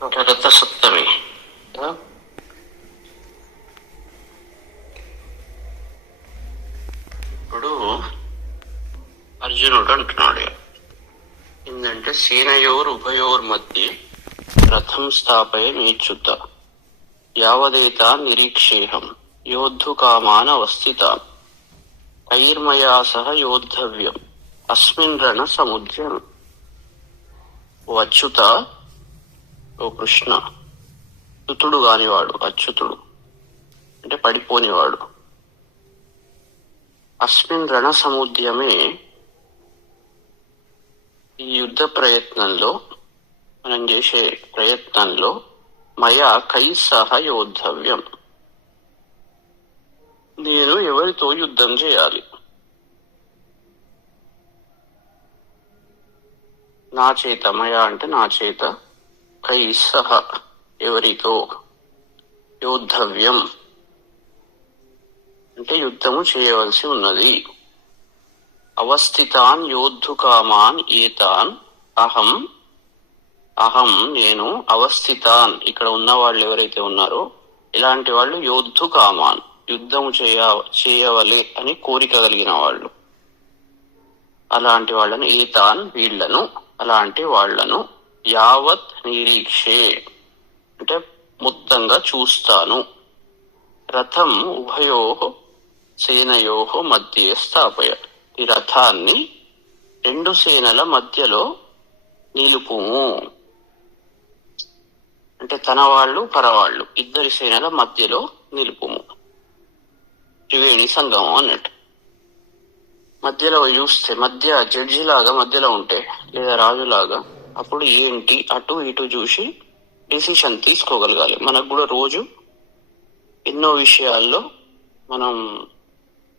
రథసప్తమి. ఇప్పుడు అర్జునుడు అంటున్నాడు ఏంటంటే, సేనయోర్ ఉభయోర్ మధ్య రథం స్థాపయ నీచ్యుత యావదేతా నిరీక్షేహం యోద్ధు కామాన్ అవస్థితాన్ కైర్మయా సహ యోద్ధవ్యం అస్మిన్ రణ సముద్యం. ఓ అచ్యుత, ఓ కృష్ణ, చ్యుతుడు కానివాడు, అచ్యుతుడు అంటే పడిపోనివాడు. అస్మిన్ రణ సముద్యమే, ఈ యుద్ధ ప్రయత్నంలో, మనం చేసే ప్రయత్నంలో మయా కై సహ యోద్ధవ్యం, నేను ఎవరితో యుద్ధం చేయాలి, నా చేత, మయా అంటే నా చేత, కై సహ ఎవరితో, యోద్ధవ్యం అంటే యుద్ధము చేయవలసి ఉన్నది. అవస్థితాన్ యోద్ధు కామాన్ ఏతాన్ అహం, అహం నేను, అవస్థితాన్ ఇక్కడ ఉన్న వాళ్ళు ఎవరైతే ఉన్నారో ఇలాంటి వాళ్ళు, యోద్ధు కామాన్ యుద్ధము చేయవలే అని కోరిక కలిగిన వాళ్ళు, అలాంటి వాళ్ళను, ఏతాన్ వీళ్లను, అలాంటి వాళ్లను, యావత్ నిరీక్షే అంటే మొత్తంగా చూస్తాను, రథం ఉభయో సేనయో మధ్య స్థాపయ, ఈ రథాన్ని రెండు సేనల మధ్యలో నిలుపుము అంటే తన వాళ్ళు పరవాళ్ళు ఇద్దరి సేనల మధ్యలో నిలుపుము. త్రివేణి సంగమం అన్నట్టు. మధ్యలో చూస్తే, మధ్య జడ్జిలాగా మధ్యలో ఉంటే లేదా రాజులాగా, అప్పుడు ఏంటి అటు ఇటు చూసి డిసిషన్ తీసుకోగలగాలి. మనకు కూడా రోజు ఎన్నో విషయాల్లో మనం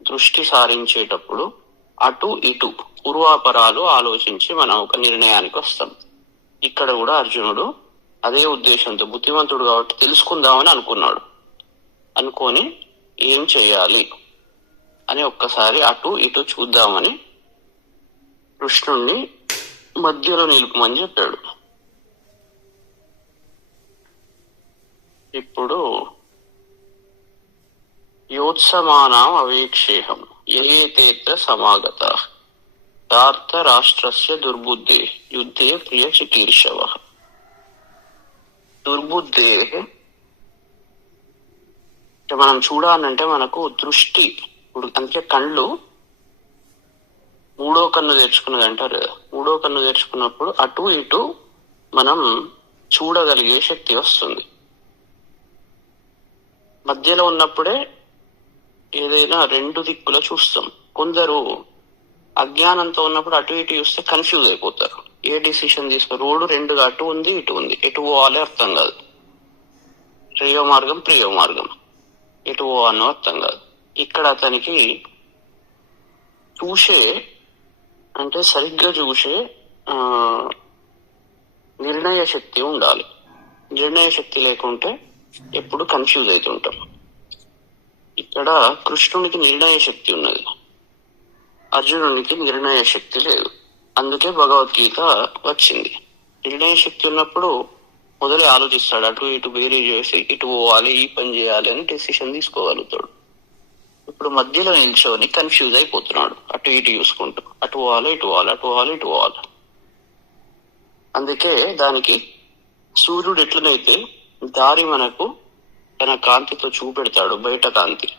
దృష్టి సారించేటప్పుడు అటు ఇటు పూర్వాపరాలు ఆలోచించి మనం ఒక నిర్ణయానికి వస్తాం. ఇక్కడ కూడా అర్జునుడు అదే ఉద్దేశంతో, బుద్ధిమంతుడు కాబట్టి తెలుసుకుందామని అనుకున్నాడు. అనుకొని ఏం చేయాలి అని ఒక్కసారి అటు ఇటు చూద్దామని కృష్ణుణ్ణి మధ్యలో నిలుపుమని చెప్పాడు. ఇప్పుడు యోత్సమానాం అవేక్షేహం ఏతేత్ర సమాగత తార్థ రాష్ట్రస్య దుర్బుద్ధే యుద్ధే ప్రియ చికీర్షవ. దుర్బుద్ధే మనం చూడాలంటే మనకు దృష్టి, ఇప్పుడు అంటే కళ్ళు మూడో కన్ను తెరుచుకున్నది అంటారు కదా, మూడో కన్ను తెరుచుకున్నప్పుడు అటు ఇటు మనం చూడగలిగే శక్తి వస్తుంది. మధ్యలో ఉన్నప్పుడే ఏదైనా రెండు దిక్కుల చూస్తాం. కొందరు అజ్ఞానంతో ఉన్నప్పుడు అటు ఇటు చూస్తే కన్ఫ్యూజ్ అయిపోతారు, ఏ డిసిషన్ తీసుకో, రోడ్డు రెండుగా అటు ఉంది ఇటు ఉంది, ఎటు పోవాలి అర్థం కాదు, శ్రేయో మార్గం ప్రియో మార్గం, ఎటు పోవాలో అర్థం కాదు. ఇక్కడ అతనికి చూసే అంటే సరిగ్గా చూసే నిర్ణయ శక్తి ఉండాలి. నిర్ణయ శక్తి లేకుంటే ఎప్పుడు కన్ఫ్యూజ్ అవుతుంటాం. ఇక్కడ కృష్ణునికి నిర్ణయ శక్తి ఉన్నది, అర్జునునికి నిర్ణయ శక్తి లేదు. అందుకే భగవద్గీత వచ్చింది. నిర్ణయ శక్తి ఉన్నప్పుడు మొదలే ఆలోచిస్తాడు, అటు ఇటు బేరీ చేసి ఇటు పోవాలి, ఈ పని చేయాలి అని డెసిషన్ తీసుకోగలుగుతాడు. ఇప్పుడు మధ్యలో నిల్చొని కన్ఫ్యూజ్ అయిపోతున్నాడు, అటు ఇటు చూసుకుంటూ, అటు పోవాలి ఇటు పోవాలి, అటు పోవాలి ఇటు పోవాలి. అందుకే దానికి సూర్యుడు ఎట్లనైతే దారి మనకు తన కాంతితో చూపెడతాడు, బయట కాంతి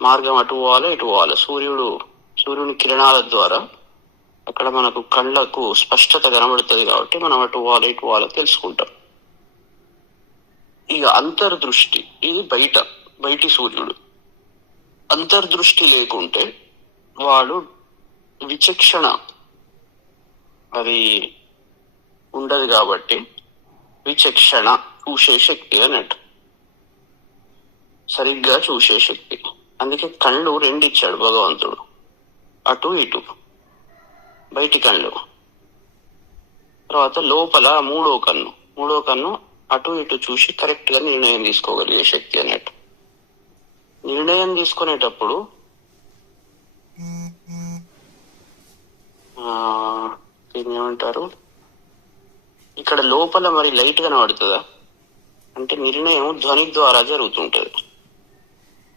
మార్గం అటు పోవాలి ఇటు పోవాలి, సూర్యుని కిరణాల ద్వారా అక్కడ మనకు కళ్ళకు స్పష్టత కనబడుతుంది కాబట్టి మనం అటు పోవాలి ఇటు పోవాలి తెలుసుకుంటాం. ఇక అంతర్దృష్టి, ఇది బయటి సూర్యుడు. అంతర్దృష్టి లేకుంటే వాడు విచక్షణ అది ఉండదు కాబట్టి విచక్షణ చూసే శక్తి అన్నట్టు, సరిగ్గా చూసే శక్తి. అందుకే కళ్ళు రెండు ఇచ్చాడు భగవంతుడు, అటు ఇటు బయటి కళ్ళు, తర్వాత లోపల మూడో కన్ను అటు ఇటు చూసి కరెక్ట్ గా నిర్ణయం తీసుకోగలిగే శక్తి అన్నట్టు. నిర్ణయం తీసుకునేటప్పుడు దీన్ని ఏమంటారు, ఇక్కడ లోపల మరి లైట్ కనబడుతుందా అంటే నిర్ణయం ధ్వని ద్వారా జరుగుతుంటది.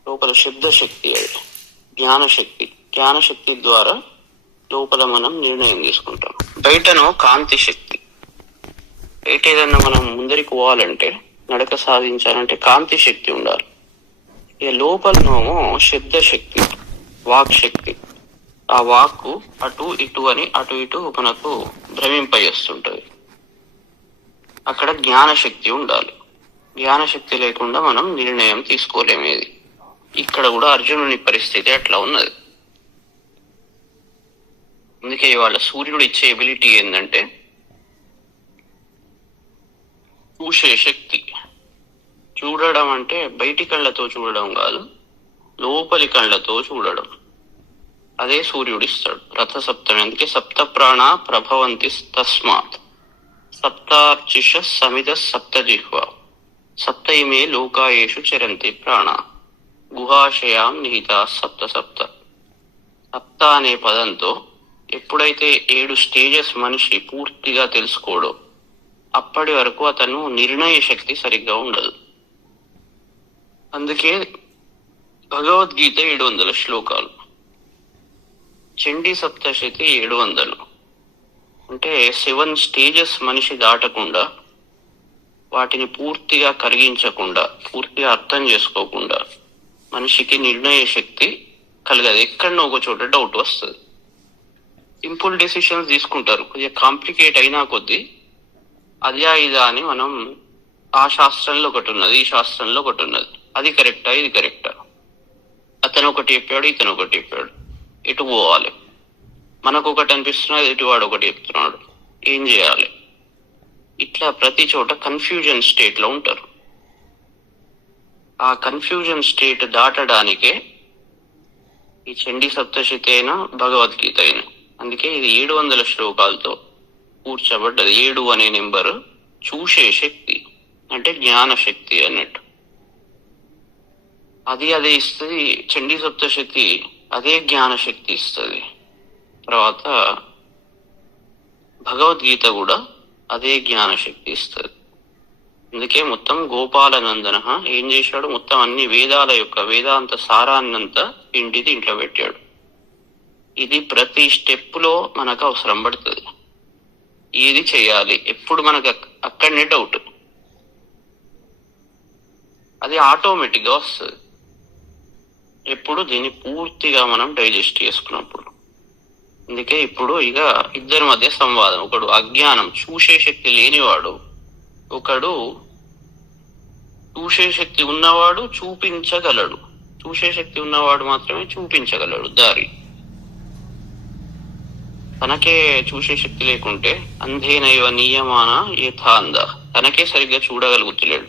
లోపల శబ్దశక్తి, అది జ్ఞానశక్తి ద్వారా లోపల మనం నిర్ణయం తీసుకుంటాం. బయటను కాంతి శక్తి. బయట ఏదన్నా మనం ముందరికి పోవాలంటే, నడక సాధించాలంటే కాంతి శక్తి ఉండాలి. ఇక లోపలనేమో శబ్దశక్తి, వాక్ శక్తి. ఆ వాక్కు అటు ఇటు మనకు భ్రమింపజేస్తుంటది. అక్కడ జ్ఞానశక్తి ఉండాలి. జ్ఞానశక్తి లేకుండా మనం నిర్ణయం తీసుకోలేమేది. ఇక్కడ కూడా అర్జునుని పరిస్థితి అట్లా ఉన్నది. అందుకే ఇవాళ సూర్యుడు ఇచ్చే ఎబిలిటీ ఏంటంటే చూసే శక్తి. చూడడం అంటే బయటి కళ్ళతో చూడడం కాదు, లోపలి కళ్ళతో చూడడం. అదే సూర్యుడు ఇస్తాడు. రథసప్తమి, అందుకే సప్త ప్రాణ ప్రభవంతి తస్మాత్ సప్తార్చిష సమిత సప్తజిహ్వ సప్త ఇమే లోకాయేషు చరంతి ప్రాణ గుహాశయాం నిహిత సప్త సప్త. సప్త అనే పదంతో ఎప్పుడైతే 7 స్టేజెస్ మనిషి పూర్తిగా తెలుసుకోడో అప్పటి వరకు అతను నిర్ణయ శక్తి సరిగ్గా ఉండదు. అందుకే భగవద్గీత 700 శ్లోకాలు, చండీ సప్తశతి 700. అంటే 7 స్టేజెస్ మనిషి దాటకుండా, వాటిని పూర్తిగా కరిగించకుండా, పూర్తిగా అర్థం చేసుకోకుండా మనిషికి నిర్ణయ శక్తి కలగదు. ఎక్కడనో ఒక చోట డౌట్ వస్తుంది. సింపుల్ డెసిషన్స్ తీసుకుంటారు, కొద్దిగా కాంప్లికేట్ అయినా కొద్దీ అద్యా ఇదా అని మనం ఆ శాస్త్రంలో ఒకటి ఉన్నది, ఈ శాస్త్రంలో ఒకటి ఉన్నది, అది కరెక్టా ఇది కరెక్టా, అతను ఒకటి చెప్పాడు ఇతను ఒకటి చెప్పాడు, ఎటు పోవాలి, మనకు ఒకటి అనిపిస్తున్నది ఎటువాడు ఒకటి చెప్తున్నాడు, ఏం చేయాలి, ఇట్లా ప్రతి చోట కన్ఫ్యూజన్ స్టేట్ లో ఉంటారు. ఆ కన్ఫ్యూజన్ స్టేట్ దాటడానికే ఈ చండీ సప్తశతి అయినా భగవద్గీత అయినా. అందుకే ఇది 700 శ్లోకాలతో కూర్చోబడ్డది. 7 అనే నెంబర్ చూసే శక్తి, అంటే జ్ఞాన శక్తి అన్నట్టు. అదే ఇస్తుంది. చండీ సప్తశతి అదే జ్ఞాన శక్తి ఇస్తుంది. తర్వాత భగవద్గీత కూడా అదే జ్ఞాన శక్తి ఇస్తుంది. అందుకే మొత్తం గోపాలనందన ఏం చేశాడు, మొత్తం అన్ని వేదాల యొక్క వేదాంత సారాన్నంతా పిండి దీంట్లో పెట్టాడు. ఇది ప్రతి స్టెప్ లో మనకు అవసరం పడుతుంది. ఏది చేయాలి, ఎప్పుడు మనకు అక్కడనే డౌట్, అది ఆటోమేటిక్ గా వస్తుంది ఎప్పుడు దీన్ని పూర్తిగా మనం డైజెస్ట్ చేసుకున్నప్పుడు. అందుకే ఇప్పుడు ఇక ఇద్దరి మధ్య సంవాదం. ఒకడు అజ్ఞానం, చూసే శక్తి లేనివాడు, ఒకడు చూసే శక్తి ఉన్నవాడు చూపించగలడు. చూసే శక్తి ఉన్నవాడు మాత్రమే చూపించగలడు దారి. తనకే చూసే శక్తి లేకుంటే అంధేనైవ నియమాన యథాంధ, తనకే సరిగ్గా చూడగలుగుతలేడు,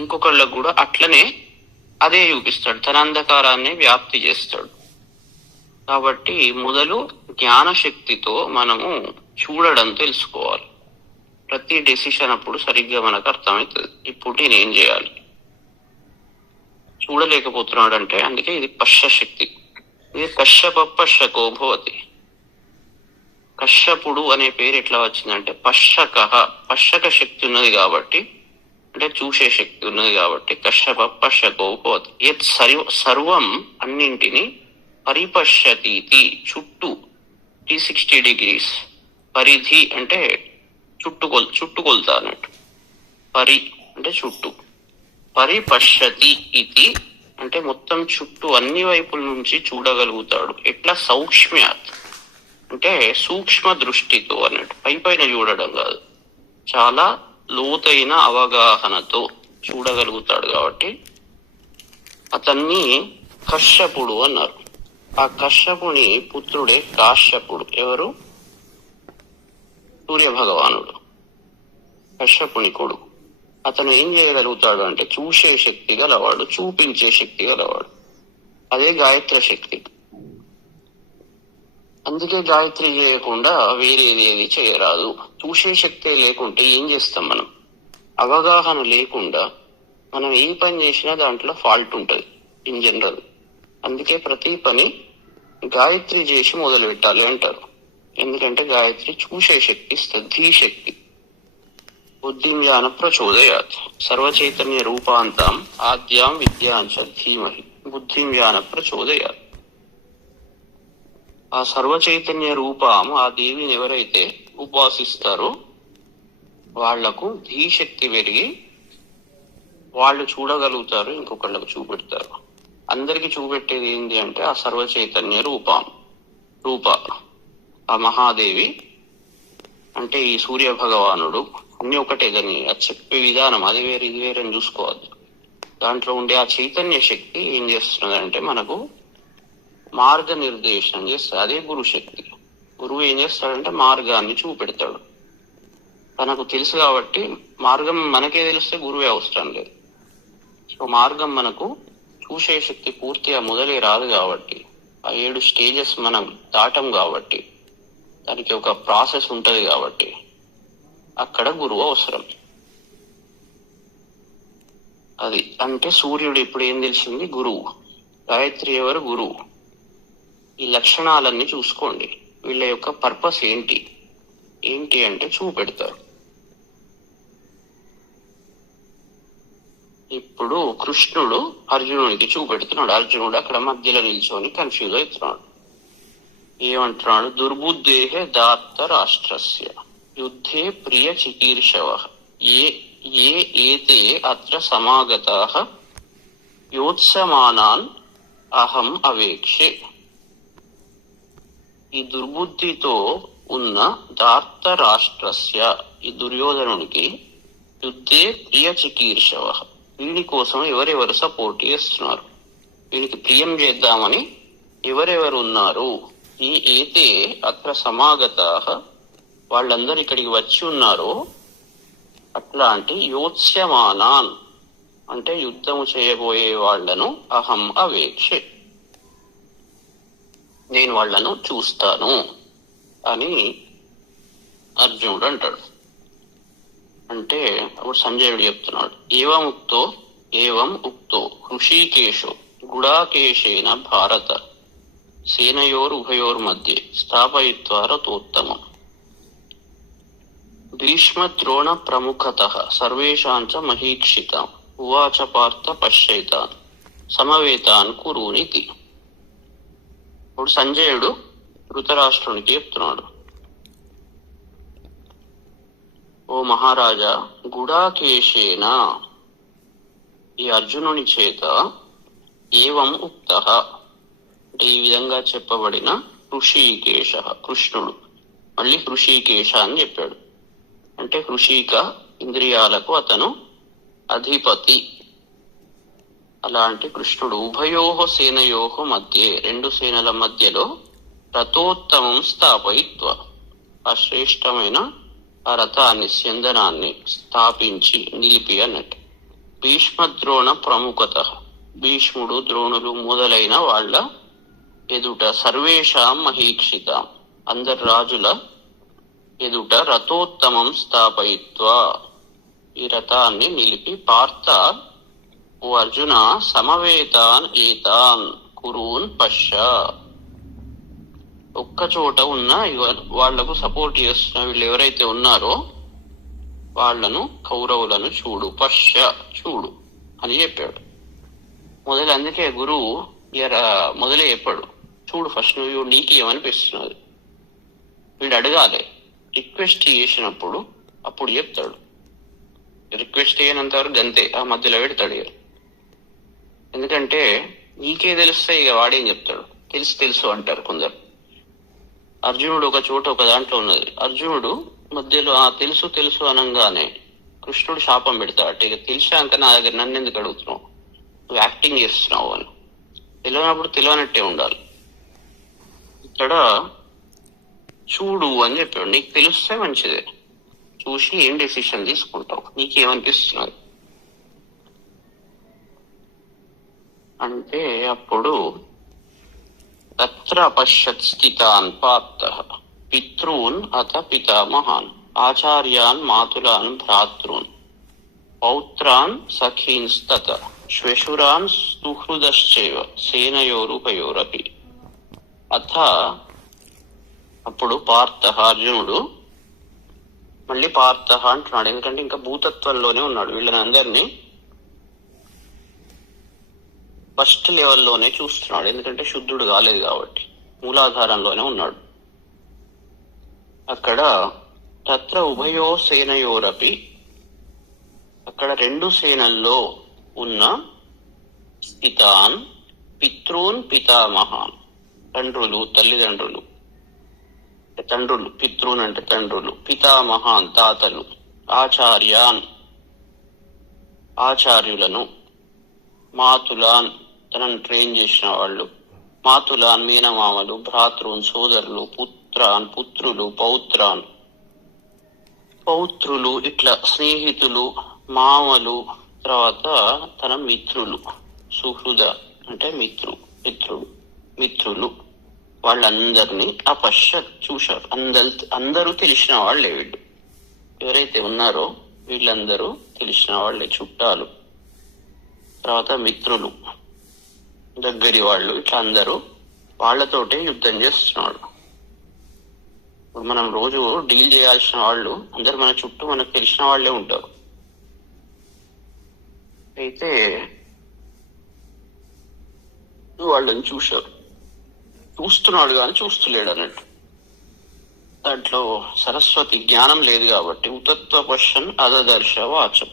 ఇంకొకళ్ళకు కూడా అట్లనే అదే చూపిస్తాడు, తన అంధకారాన్ని వ్యాప్తి చేస్తాడు. కాబట్టి మొదలు జ్ఞాన శక్తితో మనము చూడడం తెలుసుకోవాలి. ప్రతి డెసిషన్ అప్పుడు సరిగ్గా మనకు అర్థమవుతుంది, ఇప్పుడు నేనేం చేయాలి. చూడలేకపోతున్నాడు అంటే అందుకే ఇది పశ్య శక్తి. ఇది పశ్యకో భవతి. కశ్యపుడు అనే పేరు ఎట్లా వచ్చిందంటే పశ్యక శక్తి ఉన్నది కాబట్టి, అంటే చూసే శక్తి ఉన్నది కాబట్టి పశ్యకో భవతి. యత్ సర్వం అన్నింటినీ పరిపశ్యతీతి, చుట్టూ 360 degrees, పరిధి అంటే చుట్టుకొల్తా అన్నట్టు, పరి అంటే చుట్టూ, పరిపశ్యతి ఇది అంటే మొత్తం చుట్టూ అన్ని వైపుల నుంచి చూడగలుగుతాడు. ఎట్లా సౌక్ష్మ్యాత్ అంటే సూక్ష్మ దృష్టితో అన్నట్టు, పైన చూడడం కాదు, చాలా లోతైన అవగాహనతో చూడగలుగుతాడు. కాబట్టి అతన్ని కశ్యపుడు అన్నారు. ఆ కశ్యపుని పుత్రుడే కాశ్యపుడు. ఎవరు? సూర్య భగవానుడు కశ్యపుని కొడుకు. అతను ఏం చేయగలుగుతాడు అంటే చూసే శక్తి గలవాడు, చూపించే శక్తి గలవాడు. అదే గాయత్ర శక్తి. అందుకే గాయత్రి చేయకుండా వేరేది ఏది చేయరాదు. చూసే శక్తి లేకుంటే ఏం చేస్తాం మనం? అవగాహన లేకుండా మనం ఏ పని చేసినా దాంట్లో ఫాల్ట్ ఉంటుంది ఇన్ జనరల్. అందుకే ప్రతి పని గాయత్రి చేసి మొదలు పెట్టాలి అంటారు. ఎందుకంటే గాయత్రి చూసే శక్తి ఇస్తుంది, ధీశక్తి. బుద్ధిం జ్ఞాన ప్రచోదయాత్. సర్వచైతన్య రూపాంతం ఆద్యాం విద్యాంచ ధీమహి బుద్ధిం జ్ఞాన ప్రచోదయాత్. ఆ సర్వచైతన్య రూపం, ఆ దేవిని ఎవరైతే ఉపాసిస్తారో వాళ్లకు ధీశక్తి పెరిగి వాళ్ళు చూడగలుగుతారు, ఇంకొకళ్ళకు చూపెడతారు. అందరికి చూపెట్టేది ఏంటి అంటే ఆ సర్వచైతన్య రూప ఆ మహాదేవి అంటే ఈ సూర్య భగవానుడు అన్ని ఒకటే. దాన్ని అది చెప్పే విధానం అది వేరు ఇది వేరు అని చూసుకోవద్దు. దాంట్లో ఉండే ఆ చైతన్య శక్తి ఏం చేస్తున్నదంటే మనకు మార్గనిర్దేశం చేస్తుంది. అదే గురు శక్తి. గురువు ఏం చేస్తాడంటే మార్గాన్ని చూపెడతాడు. తనకు తెలుసు కాబట్టి మార్గం మనకే తెలిస్తే గురువే అవసరం లేదు. సో మార్గం మనకు చూసే శక్తి పూర్తిగా మొదలే రాదు కాబట్టి, ఆ 7 స్టేజెస్ మనం దాటం కాబట్టి, దానికి ఒక ప్రాసెస్ ఉంటది కాబట్టి అక్కడ గురువు అవసరం. అది అంటే సూర్యుడు ఇప్పుడు ఏం తెలిసింది? గురువు. గాయత్రి ఎవరు? గురువు. ఈ లక్షణాలన్నీ చూసుకోండి. వీళ్ళ యొక్క పర్పస్ ఏంటి అంటే చూపెడతారు. ఇప్పుడు కృష్ణుడు అర్జునుడికి చూపెడుతున్నాడు. అర్జునుడు అక్కడ మధ్యలో నిల్చొని కన్ఫ్యూజ్ అవుతున్నాడు. ఏమంటున్నాడు? దుర్బుద్ధేహ దాత్త రాష్ట్రస్య యుద్ధే ప్రియ చికీర్షవ ఏతే అత్ర సమాగతాః యోత్సమానాన్ అహం అవేక్షే. ఈ దుర్బుద్ధితో ఉన్న దార్త రాష్ట్రస్య, ఈ దుర్యోధనుడికి యుద్ధే ప్రియ చికీర్షవ, వీడి కోసం ఎవరెవరు సపోర్ట్ చేస్తున్నారు, వీడికి ప్రియం చేద్దామని ఎవరెవరు ఉన్నారు, ఈ ఏతే అత్ర సమాగతాః, వాళ్ళందరూ ఇక్కడికి వచ్చి ఉన్నారో అట్లాంటి యోత్స్యమానాన్ అంటే యుద్ధము చేయబోయే వాళ్లను అహం అవేక్షే, నేను వాళ్లను చూస్తాను అని అర్జునుడు అంటాడు. అంటే అప్పుడు సంజయుడు చెప్తున్నాడు, ఏవం ఉక్తో హృషీకేశో గుడాకేశేన భారత సేనయోరుభయోర్మధ్యే స్థాపయిత్వా రథోత్తమం భీష్మద్రోణ ప్రముఖతః సర్వేషాంచ మహీక్షితాం ఉవాచ పార్థ పశ్యైతాన్ సమవేతాన్ కురూనితి. ఇప్పుడు సంజయుడు ధృతరాష్ట్రునికి చెప్తున్నాడు, ఓ మహారాజా, గుడాకేశేన ఈ అర్జునుని చేత ఏవం ఉక్తః అంటే ఈ విధంగా చెప్పబడిన హృషీకేశ, కృష్ణుడు మళ్ళీ హృషీకేశ అని చెప్పాడు. అంటే హృషీక ఇంద్రియాలకు అతను అధిపతి. అలాంటి కృష్ణుడు ఉభయోహ సేనయోహ మధ్యే, 2 సేనల మధ్యలో రథోత్తమం స్థాపయిత్వ, ఆ శ్రేష్టమైన ఆ రథాన్ని స్యందనాన్ని స్థాపించి నిలిపి అన్నట్టు. భీష్మద్రోణ ప్రముఖత, భీష్ముడు ద్రోణులు మొదలైన వాళ్ళ ఎదుట సర్వేషాం మహీక్షితాం అందరు రాజుల ఎదుట రథోత్తమం స్థాపయిత్వా ఈ రథాన్ని నిలిపి పార్థ ఓ అర్జున సమవేతాన్ ఏతాన్ కురూన్ పశ్య, ఒక్క చోట ఉన్న వాళ్లకు సపోర్ట్ చేస్తున్న వీళ్ళు ఎవరైతే ఉన్నారో వాళ్లను కౌరవులను చూడు, పశ్య చూడు అని చెప్పాడు. అందుకే గురువు మొదలే చెప్పాడు, చూడు ఫస్ట్ నువ్వు నీకు ఏమనిపిస్తున్నది. వీడు అడగాలి, రిక్వెస్ట్ చేసినప్పుడు అప్పుడు చెప్తాడు. రిక్వెస్ట్ చేయనంత వరకు అంతే, ఆ మధ్యలో పెడతాడు. ఎందుకంటే నీకే తెలిస్తే ఇక వాడేం చెప్తాడు, తెలుసు అంటారు కొందరు. అర్జునుడు ఒక చోట ఒక దాంట్లో ఉన్నది, అర్జునుడు మధ్యలో ఆ తెలుసు అనగానే కృష్ణుడు శాపం పెడతాడు. ఇక తెలిసాక నా దగ్గర నన్ను ఎందుకు అడుగుతున్నావు, నువ్వు యాక్టింగ్ చేస్తున్నావు అని. తెలియనప్పుడు తెలియనట్టే ఉండాలి. ఇక్కడ చూడు అని చెప్పాడు, నీకు తెలిస్తే మంచిదే, చూసి ఏం డెసిషన్ తీసుకుంటావు, నీకేమనిపిస్తున్నది అంటే అప్పుడు తత్ర పశ్యత్ స్థితాన్ పార్థః పితॄన్ అథ పితామహాన్ ఆచార్యాన్ మాతులాన్ భ్రాతॄన్ పౌత్రాన్ సఖీన్స్తత శ్వశురాన్ సుహృదశ్చైవ సేనయోరుభయోరపి. అథ అప్పుడు పార్థ అర్జునుడు మళ్ళీ పార్థ అంటున్నాడు, ఎందుకంటే ఇంకా భూతత్వంలోనే ఉన్నాడు. వీళ్ళని అందరినీ ఫస్ట్ లెవెల్లోనే చూస్తున్నాడు, ఎందుకంటే శుద్ధుడు కాలేదు కాబట్టి మూలాధారంలోనే ఉన్నాడు. అక్కడ తత్ర ఉభయో సేనయోరపి, అక్కడ రెండు సేనల్లో ఉన్న స్థితాన్ పితృన్ పితామహాన్, తండ్రులు తల్లిదండ్రులు, తండ్రులు పితృన్ అంటే తండ్రులు, పితామహాన్ తాతలు, ఆచార్యాన్ ఆచార్యులను, మాతులాన్ తనను ట్రైన్ చేసిన వాళ్ళు, మాతులాన్ మీనమామలు, భ్రాతృన్ సోదరులు, పుత్రాన్ పుత్రులు, పౌత్రాన్ పౌత్రులు, ఇట్లా స్నేహితులు, మామలు, తర్వాత తన మిత్రులు, సుహృద అంటే మిత్రులు వాళ్ళందరినీ అపశ్యత్ చూశారు. అందరూ తెలిసిన వాళ్ళే వీళ్ళు, ఎవరైతే ఉన్నారో వీళ్ళందరూ తెలిసిన వాళ్ళే, చుట్టాలు, తర్వాత మిత్రులు, దగ్గరి వాళ్ళు, ఇట్లా అందరూ వాళ్ళతోటే యుద్ధం చేస్తున్నాడు. ఇప్పుడు మనం రోజు డీల్ చేయాల్సిన వాళ్ళు అందరు మన చుట్టూ మనకు తెలిసిన వాళ్ళే ఉంటారు. అయితే వాళ్ళని చూస్తున్నాడు కానీ చూస్తలేడు అన్నట్టు. దాంట్లో సరస్వతి జ్ఞానం లేదు కాబట్టి ఉతత్వ పశ్యన్ అదదర్శ వాచం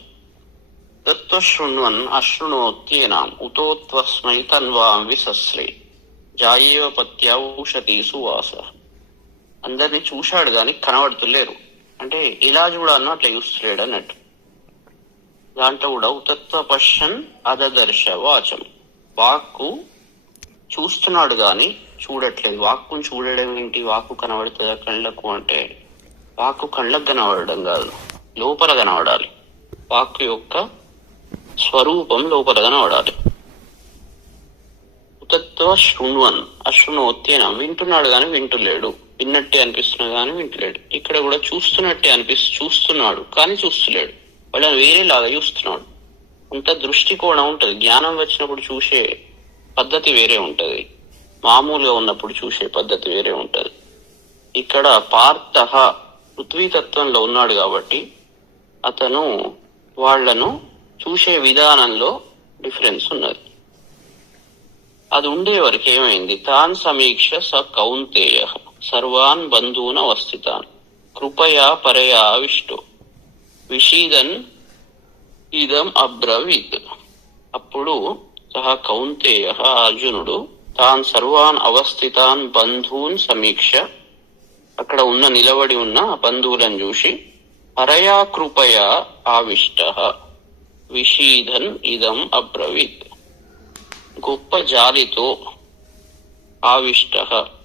తత్వ శృణ్వన్ అశృణోత్యేనాం ఉతోత్వస్మై తన్వాం విసస్రే జాయేవ పత్యౌషధి సువాస. అందరినీ చూశాడు కానీ కనబడుతులేరు, అంటే ఇలా చూడాలన్నా అట్లా చూస్తలేడు అన్నట్టు. దాంట్లో కూడా ఉతత్వ పశ్యన్ అదదర్శ వాచం, వాక్కు చూస్తున్నాడు గాని చూడట్లేదు. వాక్కును చూడడం ఏంటి? వాక్కు కనబడుతుందా కళ్ళకు అంటే, వాక్కు కళ్ళకు కనబడడం కాదు, లోపల కనబడాలి. వాక్కు యొక్క స్వరూపం లోపల కనబడాలి. ఉతత్వ శృణ్వన్ అశృణోత్యేన, వింటున్నాడు గాని వింటులేడు, విన్నట్టే అనిపిస్తున్నాడు కానీ వింటలేడు. ఇక్కడ కూడా చూస్తున్నట్టే చూస్తున్నాడు కానీ చూస్తలేడు, వాళ్ళని వేరేలాగా చూస్తున్నాడు. అంత దృష్టికోణం ఉంటది. జ్ఞానం వచ్చినప్పుడు చూసే పద్ధతి వేరే ఉంటది, మామూలుగా ఉన్నప్పుడు చూసే పద్ధతి వేరే ఉంటది. ఇక్కడ పార్థ పృథ్వీతత్వంలో ఉన్నాడు కాబట్టి అతను వాళ్లను చూసే విధానంలో డిఫరెన్స్ ఉన్నది. అది ఉండే వరకు ఏమైంది? తాన్ సమీక్ష స కౌంతేయ సర్వాన్ బంధూన్ అవస్థితాన్ కృపయా పరయా ఆవిష్టో విషీదన్ ఇదం అబ్రవీత్. అప్పుడు సహ కౌంతేయ అర్జునుడు తాన్ సర్వాన్ అవస్థితాన్ బంధూన్ సమీక్ష, అక్కడ ఉన్న నిలబడి ఉన్న బంధువులను చూసి పరయా కృపయా ఆవిష్ట విషీదన్ ఇదం అబ్రవీత్, గొప్ప జాలితో, ఆవిష్ట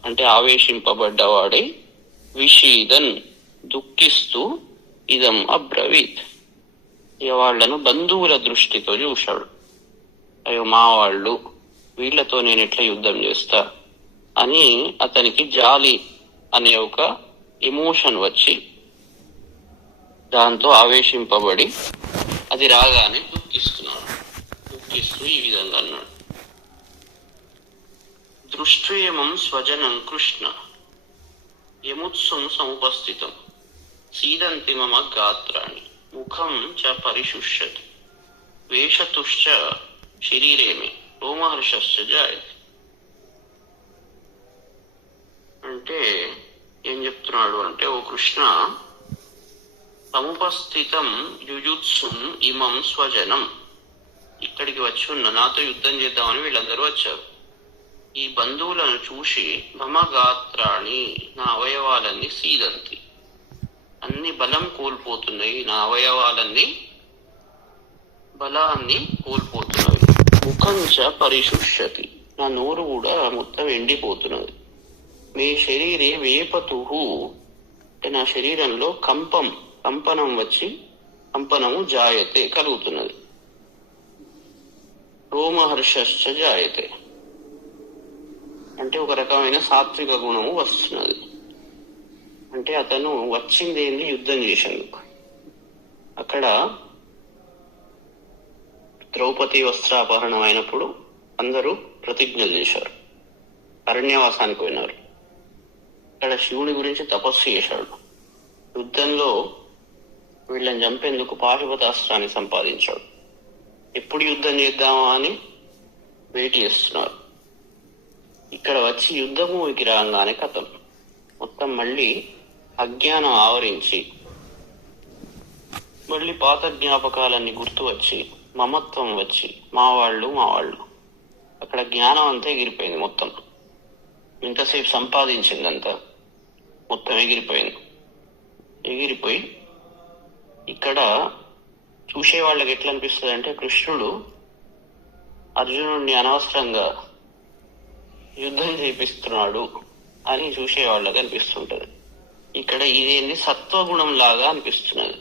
అంటే ఆవేశింపబడ్డవాడై, విషీదన్ దుఃఖిస్తూ, ఇదం అబ్రవీత్ ఇక వాళ్లను బంధువుల దృష్టితో చూశాడు. అయ్యో మా వాళ్ళు, వీళ్లతో నేను ఎట్లా యుద్ధం చేస్తా అని అతనికి జాలి అనే ఒక ఎమోషన్ వచ్చి దాంతో ఆవేశింపబడి అది రాగానే దుఃఖిస్తూ ఈ విధంగా అన్నాడు. దృష్ట్యేమం స్వజనం కృష్ణ యముత్సం సముపస్థితం సీదంతి మమ గాత్రాణి ముఖం చ పరిశుష్యతి వేషతుశ్చ శరీరేమి రోమహర్షశ్చ జాయతే. అంటే ఏం చెప్తున్నాడు అంటే, ఓ కృష్ణ, సముపస్థితం యుయుత్సుం ఇమం స్వజనం, ఇక్కడికి వచ్చి ఉన్న నాతో యుద్ధం చేద్దామని వీళ్ళందరూ వచ్చారు. ఈ బంధువులను చూసి మమ గాత్రాణి, నా అవయవాలన్నీ సీదంతి, అన్ని బలం కోల్పోతున్నాయి, నా అవయవాలన్నీ బలాన్ని కోల్పోతున్నవి. ముఖంచ పరిశుష్యతి, నా నోరు కూడా మొత్తం ఎండిపోతున్నది. మీ శరీరే వేపతుహు, నా శరీరంలో కంపనం వచ్చి కంపనము జాయతే కలుగుతున్నది. రోమహర్షశ్చ జాయతే అంటే ఒక రకమైన సాత్విక గుణము వస్తున్నది. అంటే అతను వచ్చిందేంది? యుద్ధం చేసేందుకు. అక్కడ ద్రౌపది వస్త్రాపహరణం అయినప్పుడు అందరూ ప్రతిజ్ఞలు చేశారు, అరణ్యవాసానికి పోయినారు. ఇక్కడ శివుడి గురించి తపస్సు చేశాడు. యుద్ధంలో వీళ్ళని చంపేందుకు పాశుపతాస్త్రాన్ని సంపాదించాడు. ఎప్పుడు యుద్ధం చేద్దామా అని వెయిట్ చేస్తున్నారు. ఇక్కడ వచ్చి యుద్ధభూమికి రాగానే కథం మొత్తం మళ్ళీ అజ్ఞానం ఆవరించి మళ్ళీ పాత జ్ఞాపకాలన్నీ గుర్తు వచ్చి మమత్వం వచ్చి మావాళ్ళు అక్కడ జ్ఞానం అంతా ఎగిరిపోయింది. మొత్తం ఇంతసేపు సంపాదించిందంతా మొత్తం ఎగిరిపోయి ఇక్కడ చూసే వాళ్ళకి ఎట్లా అనిపిస్తుంది అంటే కృష్ణుడు అర్జునుడిని అనవసరంగా యుద్ధం చేపిస్తున్నాడు అని చూసే వాళ్ళకి అనిపిస్తుంటది. ఇక్కడ ఇదేంది సత్వగుణం లాగా అనిపిస్తున్నది.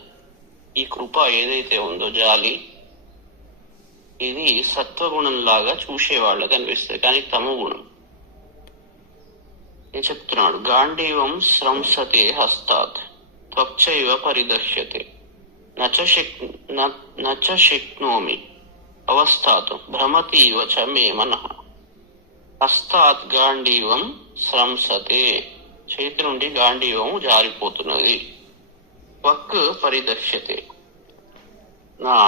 ఈ కృప ఏదైతే ఉందో జాలి, ఇది సత్వగుణం లాగా చూసే వాళ్ళకి అనిపిస్తుంది, కానీ తమో గుణం. నేను చెప్తున్నాడు, గాంధీవం స్రంసతే హస్తాత్ త్వక్చైవ పరిదర్శ్యతే నచ శక్నోమి అవస్థాతు భ్రమతీవ చ మే మనః. హస్తాత్ గాంధీవం స్రంసతే, చేతి నుండి గాంధీవం జారిపోతున్నది. త్వక్ పరిదర్శ్యతే, నా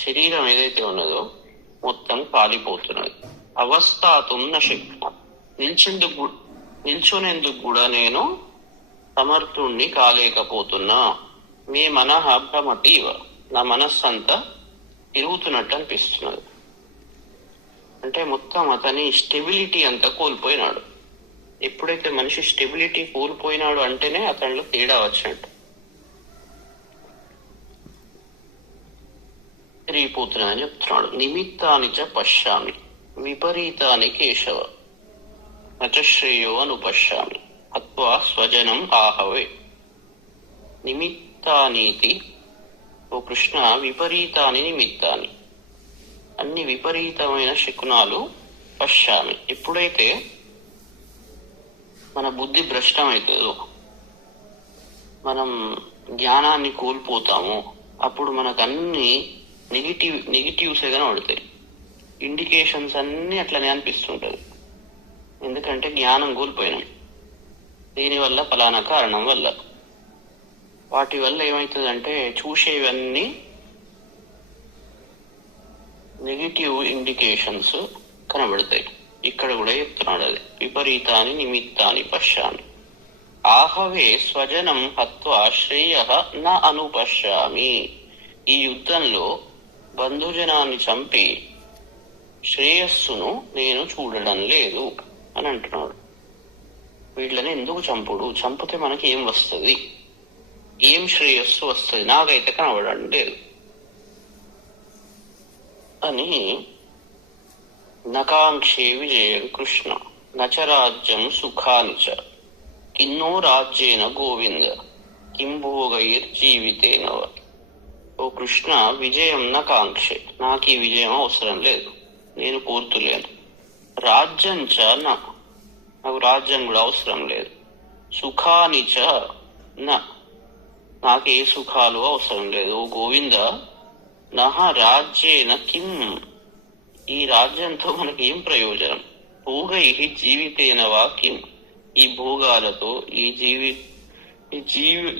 శరీరం ఏదైతే ఉన్నదో మొత్తం కాలిపోతున్నది. అవస్థాతుం న శక్నో, నిల్చునేందుకు కూడా నేను సమర్థుణ్ణి కాలేకపోతున్నా. మీ మనః భ్రమతీవ, నా మనస్సంతా తిరుగుతున్నట్టు అనిపిస్తున్నది. అంటే మొత్తం అతని స్టెబిలిటీ అంతా కోల్పోయినాడు. ఎప్పుడైతే మనిషి స్టెబిలిటీ కోల్పోయినాడు అంటేనే అతనిలో తేడా వచ్చినట్టు. తిరిగిపోతున్నాడని చెప్తున్నాడు. నిమిత్తాని చ పశ్యామి విపరీతాని కేశవ నచ శ్రేయో అనుపశ్యామి అత్వా స్వజనం ఆహవే. నిమిత్తానీతి, ఓ కృష్ణ, విపరీతాని నిమిత్తాని, అన్ని విపరీతమైన శకునాలు పశ్యామి. ఎప్పుడైతే మన బుద్ధి భ్రష్టమవుతుందో, మనం జ్ఞానాన్ని కోల్పోతామో, అప్పుడు మనకు అన్ని నెగిటివ్స్ కనబడతాయి. ఇండికేషన్స్ అన్ని అట్లనే అనిపిస్తుంటది. ఎందుకంటే జ్ఞానం కోల్పోయినాం, దీనివల్ల ఫలానా కారణం వల్ల. వాటి వల్ల ఏమవుతుందంటే చూసేవన్నీ నెగిటివ్ ఇండికేషన్స్ కనబడతాయి. ఇక్కడ కూడా చెప్తున్నాడు అది, విపరీతాని నిమిత్తాని పశ్యామి ఆహవే స్వజనం హత్వా శ్రేయ న అనుపశ్యామి. ఈ యుద్ధంలో బంధుజనాన్ని చంపి శ్రేయస్సును నేను చూడడం లేదు అని అంటున్నాడు. వీళ్ళని ఎందుకు చంపితే మనకి ఏం వస్తుంది, ఏం శ్రేయస్సు వస్తుంది, నాకైతే కనబడడం లేదు అని. నకాంక్షే విజయం కృష్ణ నచరాజ్యం సుఖాని చ కిన్నో రాజ్యేన గోవింద కిం భోగైర్జీవితేనవ. ఓ కృష్ణ, విజయం నకాంక్షే, నాకు ఈ విజయం అవసరం లేదు, నేను కోరుతులేను. రాజ్యం చ నాకు రాజ్యం కూడా అవసరం లేదు. సుఖాని చ నాకు ఏ సుఖాలు అవసరం లేదు. ఓ గోవింద, నహ రాజ్యేన కిం, ఈ రాజ్యంతో మనకి ఏం ప్రయోజనం. భోగై జీవితేనవా కిం, ఈ భోగాలతో, ఈ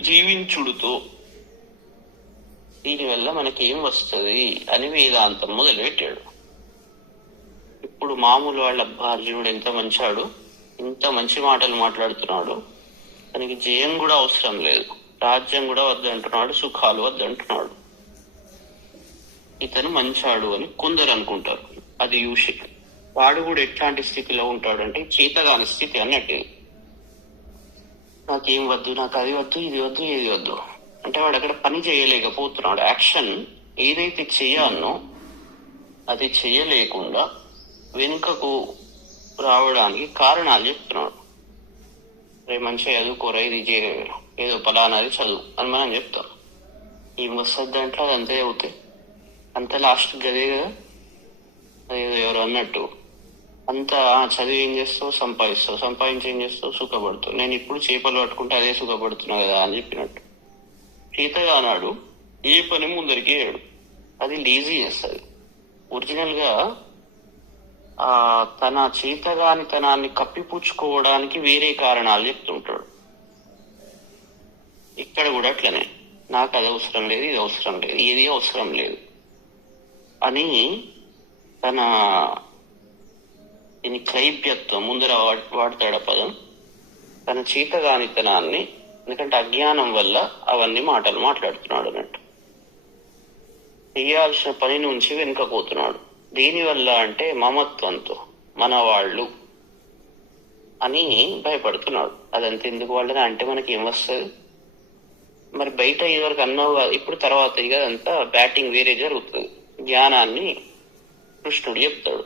జీవించుడుతో దీనివల్ల మనకి ఏం వస్తుంది అని వేదాంతం మొదలుపెట్టాడు. ఇప్పుడు మామూలు వాళ్ళ అర్జునుడు ఎంత మంచాడు, ఇంత మంచి మాటలు మాట్లాడుతున్నాడు, తనకి జయం కూడా అవసరం లేదు, రాజ్యం కూడా వద్దంటున్నాడు, సుఖాలు వద్దంటున్నాడు. ఇతను మంచాడు అని కొందరు అనుకుంటారు. అది యూషి. వాడు కూడా ఎట్లాంటి స్థితిలో ఉంటాడు అంటే చేతగాని స్థితి అన్నట్టు. నాకేం వద్దు, నాకు అది వద్దు, ఇది వద్దు, ఏది వద్దు అంటే వాడు అక్కడ పని చేయలేకపోతున్నాడు. యాక్షన్ ఏదైతే చేయాలనో అది చేయలేకుండా వెనుకకు రావడానికి కారణాలు చెప్తున్నాడు. రేపు మంచిగా చదువుకోరా, ఇది ఏదో పలానాది చదువు అని మనం చెప్తాం. ఏం వస్తుంది దాంట్లో, అది అంతే అవుతాయి, అంత లాస్ట్ గదే కదా. అదేదో ఎవరు అన్నట్టు, అంతా చదివి ఏం చేస్తావు, సంపాదించి ఏం చేస్తావు, సుఖపడుతావు. నేను ఇప్పుడు చేపలు పట్టుకుంటే అదే సుఖపడుతున్నా కదా అని చెప్పినట్టు. చేతగా అన్నాడు, ఏ పని ముందరికి వేయడు, అది లేజీనెస్. అది ఒరిజినల్ గా తన చేతగానితనాన్ని కప్పిపుచ్చుకోవడానికి వేరే కారణాలు చెప్తుంటాడు. ఇక్కడ కూడా అట్లనే నాకు అది అవసరం లేదు, ఇది అవసరం లేదు, ఏది అవసరం లేదు అని తన దీని క్రైప్యత్వం ముందర వాడతాడు పదం, తన చీతగానితనాన్ని, ఎందుకంటే అజ్ఞానం వల్ల అవన్నీ మాటలు మాట్లాడుతున్నాడు అన్నట్టు. చేయాల్సిన పని నుంచి వెనుకపోతున్నాడు. దీనివల్ల అంటే మమత్వంతో మన వాళ్ళు అని భయపడుతున్నాడు. అదంతా ఎందుకు వాళ్ళని అంటే మనకి ఏం వస్తుంది? మరి బయట ఇదివరకు అన్నావు కాదు, ఇప్పుడు తర్వాత ఇక అదంతా బ్యాటింగ్ వేరే జరుగుతుంది. జ్ఞానాన్ని కృష్ణుడు చెప్తాడు.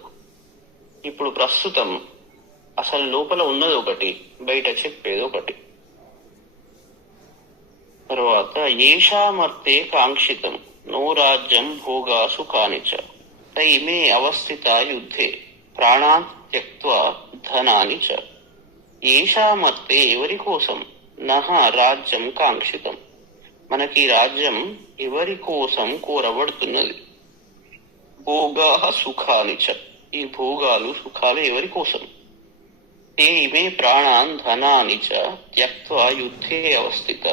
ఇప్పుడు ప్రస్తుతం అసలు లోపల ఉన్నది ఒకటి, బయట చెప్పేది ఒకటి. తర్వాత ఏషామర్తే కాంక్షితం నో రాజ్యం భోగా సుఖానిచ తైమే అవస్థిత యుద్ధే ప్రాణాన్ త్యక్త్వా ధనాని చ. ఏషామర్తే ఎవరి కోసం, నహ రాజ్యం కాంక్షితం మనకి రాజ్యం ఎవరి కోసం కోరబడుతున్నది, భోగా సుఖాని చ ఈ భోగాలు సుఖాలు ఎవరి కోసం, తే ఇమే ప్రాణాన్ ధనాని చ త్యక్త్వా యుద్ధే అవస్థిత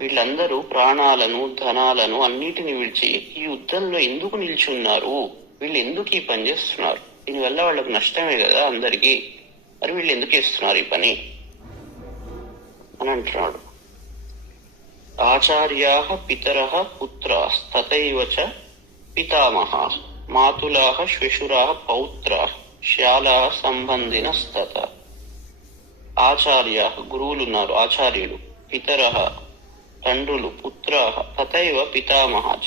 వీళ్ళందరూ ప్రాణాలను ధనాలను అన్నిటిని విడిచి ఈ యుద్ధంలో ఎందుకు నిల్చున్నారు, వీళ్ళు ఎందుకు ఈ పని చేస్తున్నారు, దీనివల్ల వాళ్ళకు నష్టమే కదా అందరికీ, మరి వీళ్ళు ఎందుకు చేస్తున్నారు ఈ పని అని అంటున్నాడు. ఆచార్యా పితరః పుత్రాస్ తథైవ చ పితామహాః మాతులాః శ్వశురాః పౌత్రాః శ్యాలాః సంబంధినస్తత. ఆచార్య గురువులున్నారు, ఆచార్యులు, పితరః తండ్రులు, పుత్రాః తథైవ పితామహాః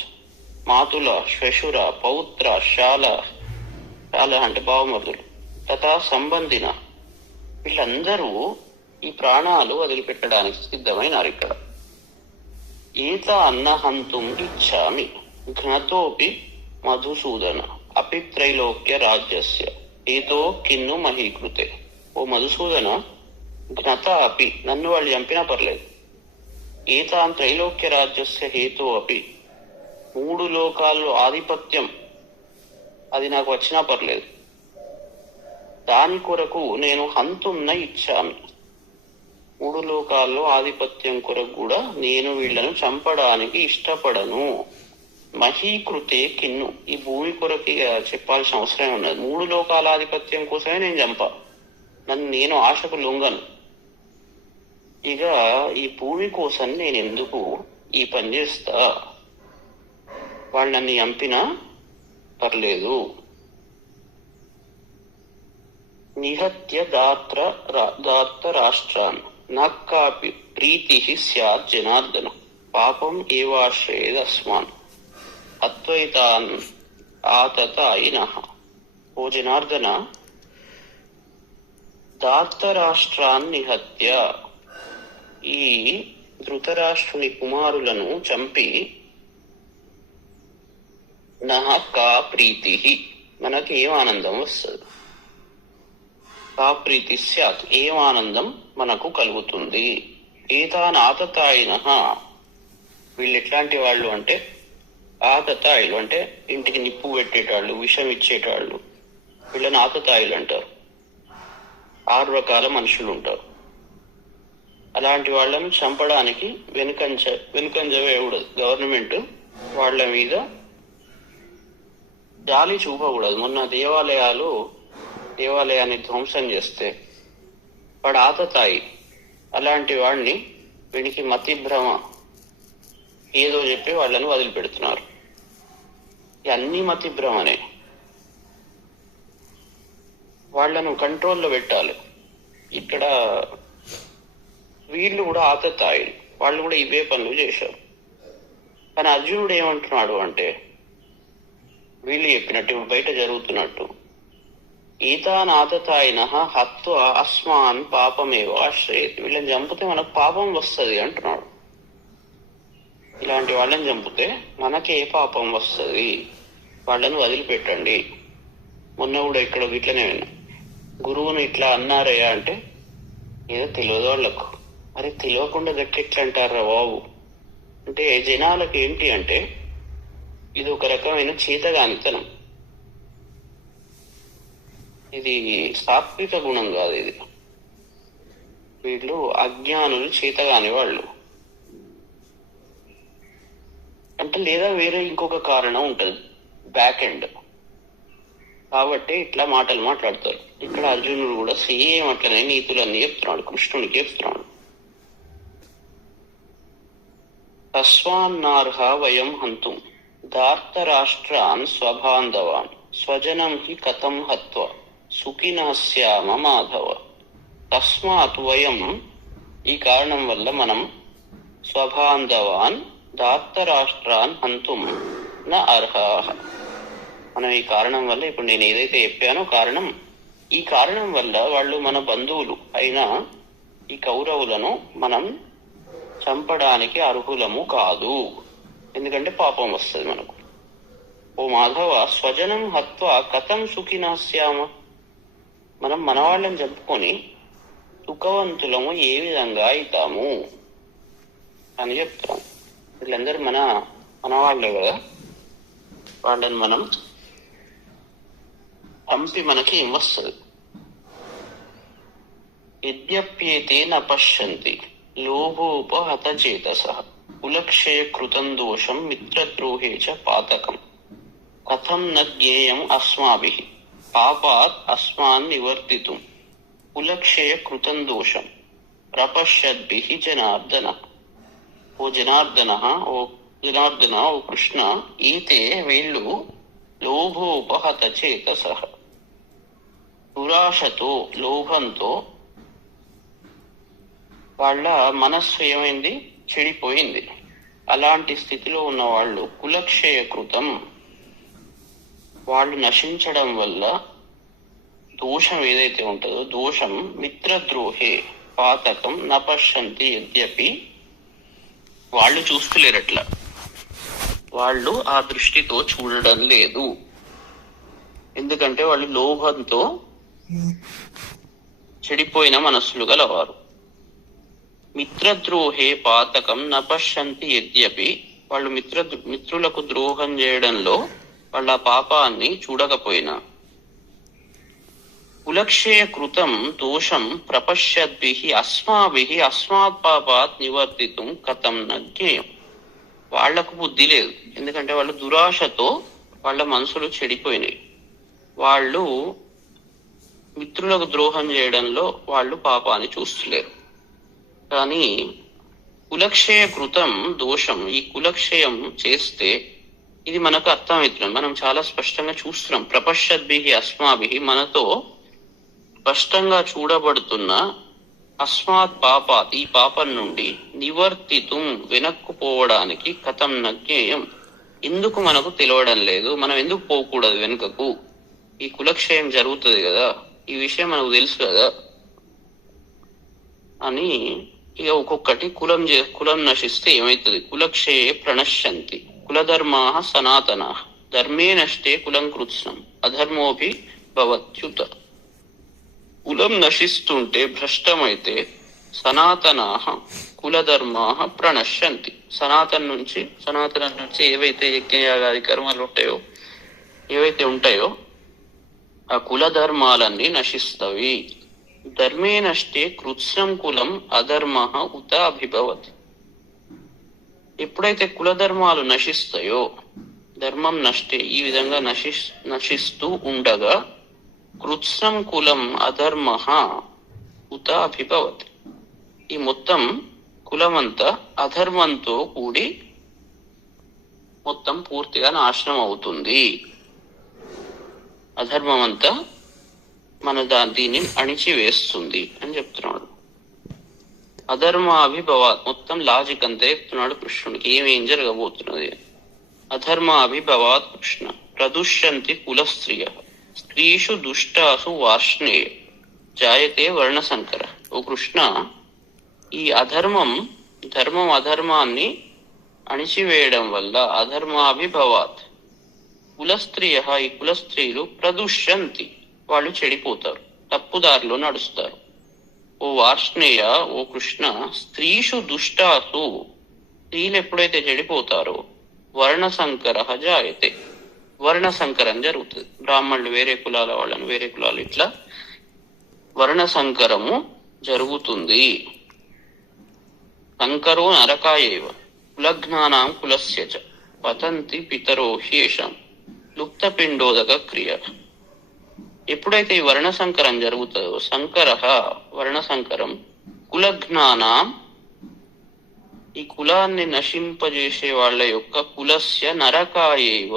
మాతుల శ్వశుర పౌత్ర శాల అంటే బావమరుదులు, తథా సంబంధిన వీళ్ళందరూ ఈ ప్రాణాలు వదిలిపెట్టడానికి సిద్ధమైనారు. ఇక్కడ ఏత అన్నహంతుం ఇచ్చామి ఘ్నతోపి మధుసూదన అపి త్రైలోక్య రాజ్యస్య ఏతో కిన్ను మహీకృతే. ఓ మధుసూదన, ఘ్నత అపి నన్ను వాళ్ళు చంపినా పర్లేదు, ఏతాన్ త్రైలోక్య రాజ్యస్య హేతో అపి 3 లోకాల్లో ఆధిపత్యం అది నాకు వచ్చినా పర్లేదు, దాని కొరకు నేను హంతున్న ఇచ్చామి 3 లోకాల్లో ఆధిపత్యం కొరకు కూడా నేను వీళ్లను చంపడానికి ఇష్టపడను. మహీకృతే కిన్ను ఈ భూమి కొరకు చెప్పాల్సిన అవసరం ఉన్నది. 3 లోకాల ఆధిపత్యం కోసమే నేను చంపా, నేను ఆశకు లొంగను. ఇక ఈ భూమి కోసం నేను ఎందుకు ఈ పని చేస్తా, వాళ్ళు నన్ను చంపినా పర్లేదు. నిహత్య దాత్ర రాష్ట్రాన్ నక్కాపి ప్రీతి స్యాత్ జనార్దన పాపం ఏవాశ్రయేదస్మాన్ అద్వైతాన్ ఆతతాయినః. ఓ జనార్దన, దాత్తరాష్ట్రాన్ నిహత్య ఈ ధృతరాష్ట్రుని కుమారులను చంపి నః కా ప్రీతి మనకి ఏం ఆనందం వస్తుంది, కా ప్రీతి స్యాత్ ఏం ఆనందం మనకు కలుగుతుంది. ఏతాన్ ఆతతాయినః వీళ్ళు ఎట్లాంటి వాళ్ళు అంటే, ఆతతాయిలు అంటే ఇంటికి నిప్పు పెట్టేటాళ్ళు, విషం ఇచ్చేటాళ్ళు, వీళ్ళని ఆతతాయిలు అంటారు. 6 రకాల మనుషులు ఉంటారు. అలాంటి వాళ్ళని చంపడానికి వెనుకంజ వేయకూడదు. గవర్నమెంట్ వాళ్ళ మీద జాలి చూపకూడదు. మొన్న దేవాలయాన్ని ధ్వంసం చేస్తే వాడు ఆతతాయి, అలాంటి వాడిని వీడికి మతి భ్రమ ఏదో చెప్పి వాళ్ళని వదిలిపెడుతున్నారు. అన్ని మతి భ్రమనే, వాళ్లను కంట్రోల్లో పెట్టాలి. ఇక్కడ వీళ్ళు కూడా ఆతతాయిలు, వాళ్ళు కూడా ఇవే పనులు చేశారు. కానీ అర్జునుడు ఏమంటున్నాడు అంటే, వీళ్ళు చెప్పినట్టు ఇప్పుడు బయట జరుగుతున్నట్టు, ఈతాన్ ఆతతాయినః హత్వ అస్మాన్ పాపమేవ ఆశ్రయేత్ వీళ్ళని చంపితే మనకు పాపం వస్తుంది అంటున్నాడు. ఇలాంటి వాళ్ళని చంపితే మనకే పాపం వస్తుంది, వాళ్ళని వదిలిపెట్టండి. మొన్న కూడా ఇక్కడ ఇట్లనే విన్నా, గురువుని ఇట్లా అన్నారయ్యా అంటే ఏదో తెలియదు వాళ్ళకు. మరి తెలియకుండా గట్టెట్లా అంటారా బాబు అంటే, జనాలకు ఏంటి అంటే ఇది ఒక రకమైన చేతగానితనం, ఇది సాత్విక గుణం కాదు. ఇది వీళ్ళు అజ్ఞానులు, చేతగాని వాళ్ళు. అంటే లేదా వేరే ఇంకొక కారణం ఉంటది బ్యాక్ ఎండ్. కాబట్టి ఇట్లా మాటలు మాట్లాడతారు. ఇక్కడ అర్జునుడు కూడా సేమ్ అట్లనే నీతులన్నీ చెప్తున్నాడు, కృష్ణునికి చెప్తున్నాడు. తస్మాన్నార్హ వయం హంతుం ధార్తరాష్ట్రాన్ స్వబాంధవాన్ స్వజనం హి కథం హత్వ సుఖినః స్యామ మాధవ. తస్మాత్ వయం, ఈ కారణం వల్ల మనం, స్వబాంధవాన్ ధార్తరాష్ట్రాన్ హంతుం న అర్హాః, మనం ఈ కారణం వల్ల, ఇప్పుడు నేను ఏదైతే చెప్పానో కారణం, ఈ కారణం వల్ల వాళ్ళు మన బంధువులు అయినా ఈ కౌరవులను మనం చంపడానికి అర్హులము కాదు. ఎందుకంటే పాపం వస్తుంది మనకు. ఓ మాధవ, స్వజనం హత్వ కథం సుఖినః స్యామ, మనం మన వాళ్ళని చంపుకొని సుఖవంతులము ఏ విధంగా అవుతాము అని చెప్తాం. వీళ్ళందరూ మన వాళ్ళే కదా, వాళ్ళని మనం చంపి మనకి ఏం వస్తుంది? యద్యప్యేతే న పశ్యంతి లోభోపహత చేతసః కులక్షయ కృతం దోషం మిత్రద్రోహే చ పాతకం కథం న జ్ఞేయం అస్మాభిః పాపాత్ అస్మాన్ నివర్తితుం కులక్షయ కృతం దోషం ప్రపశ్యద్భిః జనార్దన. ఓ జనార్దన, ఓ కృష్ణ, ఈతే వీళ్ళు లోభోపహత చేతసః, దురాశతో, లోభంతో వాళ్ళ మనస్సు ఏమైంది? చెడిపోయింది. అలాంటి స్థితిలో ఉన్న వాళ్ళు కులక్షయ కృతం, వాళ్ళు నశించడం వల్ల దోషం ఏదైతే ఉంటుందో, దోషం మిత్రద్రోహే పాతకం నపశ్యంతి యద్యపి, వాళ్ళు చూస్తలేరట్లా, వాళ్ళు ఆ దృష్టితో చూడడం లేదు. ఎందుకంటే వాళ్ళు లోభంతో చెడిపోయిన మనస్సులు గలవారు. మిత్రద్రోహే పాతకం నపశ్యంతి యద్యపి, వాళ్ళు మిత్రులకు ద్రోహం చేయడంలో వాళ్ళ పాపాన్ని చూడకపోయినా, కులక్షయ కృతం దోషం ప్రపశ్యద్భిః అస్మాభిః అస్మాత్ పాపాత్ నివర్తితుం కథం న జ్ఞేయం, వాళ్లకు బుద్ధి లేదు. ఎందుకంటే వాళ్ళు దురాశతో వాళ్ళ మనసులు చెడిపోయినాయి. వాళ్ళు మిత్రులకు ద్రోహం చేయడంలో వాళ్ళు పాపాన్ని చూస్తలేరు. కానీ కులక్షయ కృతం దోషం, ఈ కులక్షయం చేస్తే ఇది మనకు అర్థమవుతుంది, మనం చాలా స్పష్టంగా చూస్తున్నాం. ప్రపశ్యద్భిః అస్మాభిః, మనతో స్పష్టంగా చూడబడుతున్న, అస్మాత్ పాపాత్, ఈ పాపం నుండి, నివర్తితుం, వెనక్కుపోవడానికి, కథం న జ్ఞేయం, ఎందుకు మనకు తెలియడం లేదు, మనం ఎందుకు పోకూడదు వెనుకకు, ఈ కులక్షయం జరుగుతుంది కదా, ఈ విషయం మనకు తెలుసు కదా అని. ఇక ఒక్కొక్కటి కులం నశిస్తే ఏమైతుంది? కులక్షయే ప్రణశ్యంతి కులధర్మాః సనాతనాః ధర్మే నష్టే కులం కృత్స్నం అధర్మోభి భవత్యుత. కులం నశిస్తుంటే, భ్రష్టమైతే, సనాతనాః కులధర్మాః ప్రణశ్యంతి, సనాతనం నుంచి ఏవైతే యజ్ఞయాగాది కర్మలు ఉంటాయో, ఏవైతే ఉంటాయో ఆ కులధర్మాలన్నీ నశిస్తవి. ధర్మే నష్టే కృత్స్నం కులం అధర్మః ఉత అభిభవతి. ఎప్పుడైతే కులధర్మాలు నశిస్తాయో, ధర్మం నష్టే, ఈ విధంగా నశిస్తూ ఉండగా, కృత్స్నం కులం అధర్మః ఉత అభిభవతి, ఈ మొత్తం కులమంతా అధర్మంతో కూడి మొత్తం పూర్తిగా నాశనం అవుతుంది. అధర్మం అంతా దీన్ని అణిచివేస్తుంది అని చెప్తున్నాడు. అధర్మాభిభవాత్, మొత్తం లాజిక్ అంతా చెప్తున్నాడు కృష్ణుడికి ఏమేం జరగబోతున్నది. అధర్మాభిభవాత్ కృష్ణ ప్రదుష్యంతి కులస్త్రియః స్త్రీషు దుష్టాసు వార్ష్ణేయ జాయతే వర్ణశంకర. ఓ కృష్ణ, ఈ అధర్మాన్ని అణిచివేయడం వల్ల, అధర్మాభిభవాత్ కులస్త్రియః, ఈ కులస్త్రీలు, ప్రదుష్యంతి, వాళ్ళు చెడిపోతారు, తప్పుదారిలో నడుస్తారు. ఓ వార్ష్ణేయ, ఓ కృష్ణ, స్త్రీషు దుష్టాసు, స్త్రీలు ఎప్పుడైతే చెడిపోతారో, వర్ణశంకర జాయతే, వర్ణశంకరం జరుగుతుంది. బ్రాహ్మణులు వేరే కులాల వాళ్ళని వేరే కులాలు, ఇట్లా వర్ణశంకరము జరుగుతుంది. సంకరో నరకాయేవ కులజ్ఞానాం కులస్య చ పతంతి పితరో హ్యేషం లుప్త పిండోదక క్రియ. ఎప్పుడైతే ఈ వర్ణ సంకరం జరుగుతుందో, సంకర వర్ణ సంకరం కులజ్ఞానం, ఈ కులాన్ని నశింపజేసే వాళ్ళ యొక్క కులస్య నరకాయేవ,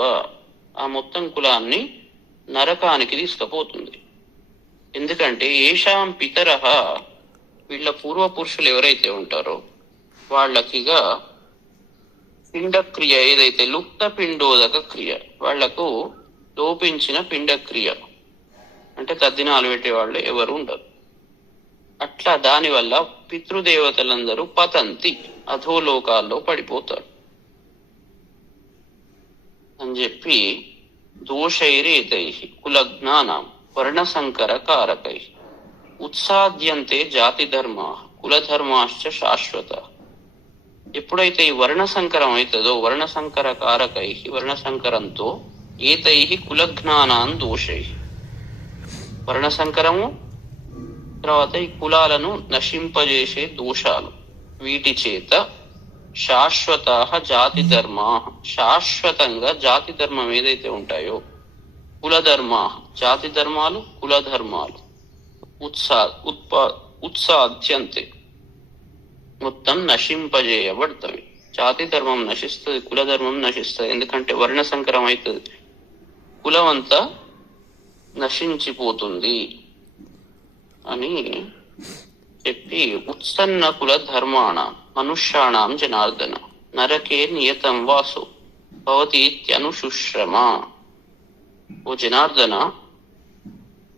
ఆ మొత్తం కులాన్ని నరకానికి తీసుకుపోతుంది. ఎందుకంటే ఏషాం పితర, వీళ్ళ పూర్వపురుషులు ఎవరైతే ఉంటారో వాళ్ళకిగా పిండక్రియ ఏదైతే లుప్త పిండోదక క్రియ, వాళ్లకు లోపించిన పిండక్రియ అంటే తద్దినాలు పెట్టే వాళ్ళు ఎవరు ఉండరు. అట్లా దానివల్ల పితృదేవతలందరూ పతంతి, అధోలోకాల్లో పడిపోతారు అని చెప్పి దోషైరేతై కులజ్ఞానం వర్ణసంకర కారకై ఉత్సాద్యంతే జాతి ధర్మ కులధర్మాశ్చ శాశ్వత. ఎప్పుడైతే ఈ వర్ణసంకరం అవుతుందో, వర్ణసంకర కారకై, వర్ణసంకరంతో ఏతై కులజ్ఞానాన్ దోషై, వర్ణసంకరము తర్వాత ఈ కులాలను నశింపజేసే దోషాలు, వీటి చేత శాశ్వత జాతి ధర్మ, శాశ్వతంగా జాతి ధర్మం ఏదైతే ఉంటాయో, కులధర్మ, జాతి ధర్మాలు, కులధర్మాలు ఉత్సాద్యంతే మొత్తం నశింపజేయబడతాయి. జాతి ధర్మం నశిస్తుంది, కులధర్మం నశిస్తుంది. ఎందుకంటే వర్ణ సంకరం అవుతుంది, కులం అంతా నశించిపోతుంది అని చెప్పి ఉత్సన్న కుల ధర్మాణ మనుష్యాణం జనార్దన నరకే నియతం వాసో భవతీత్యనుశుశ్రమ. ఓ జనార్దన,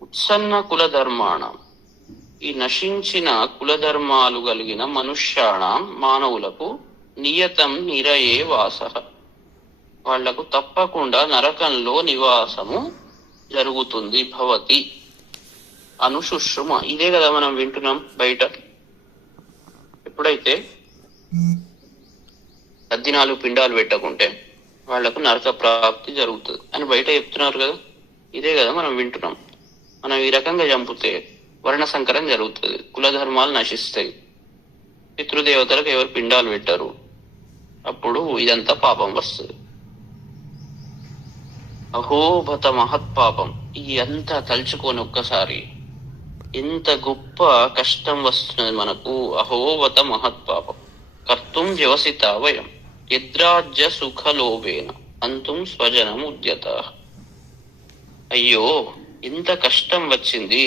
ఉత్సన్న కుల ధర్మాణ, ఈ నశించిన కులధర్మాలు కలిగిన మనుష్యాణం మానవులకు నియతం నిరయే వాస, వాళ్లకు తప్పకుండా నరకంలో నివాసము జరుగుతుంది. భవతి అనుశుశ్రుమ, ఇదే కదా మనం వింటున్నాం బయట. ఎప్పుడైతే తద్దినాలు పిండాలు పెట్టకుంటే వాళ్లకు నరక ప్రాప్తి జరుగుతుంది అని బయట చెప్తున్నారు కదా, ఇదే కదా మనం వింటున్నాం. మనం ఈ రకంగా చంపితే వర్ణ సంకరం జరుగుతుంది, కులధర్మాలు నశిస్తాయి, పితృదేవతలకు ఎవరు పిండాలు పెట్టారు, అప్పుడు ఇదంతా పాపం వస్తుంది. అహోబత మహత్పాపం, ఈ అంతా తలుచుకొని ఒక్కసారి ఎంత గొప్ప కష్టం వస్తున్నది మనకు. అహోబత మహత్పాపం కర్తుం వ్యవసిత వయం యద్రాజ్య సుఖలోభేన అంతుం స్వజనం ఉద్యత. అయ్యో ఎంత కష్టం వచ్చింది,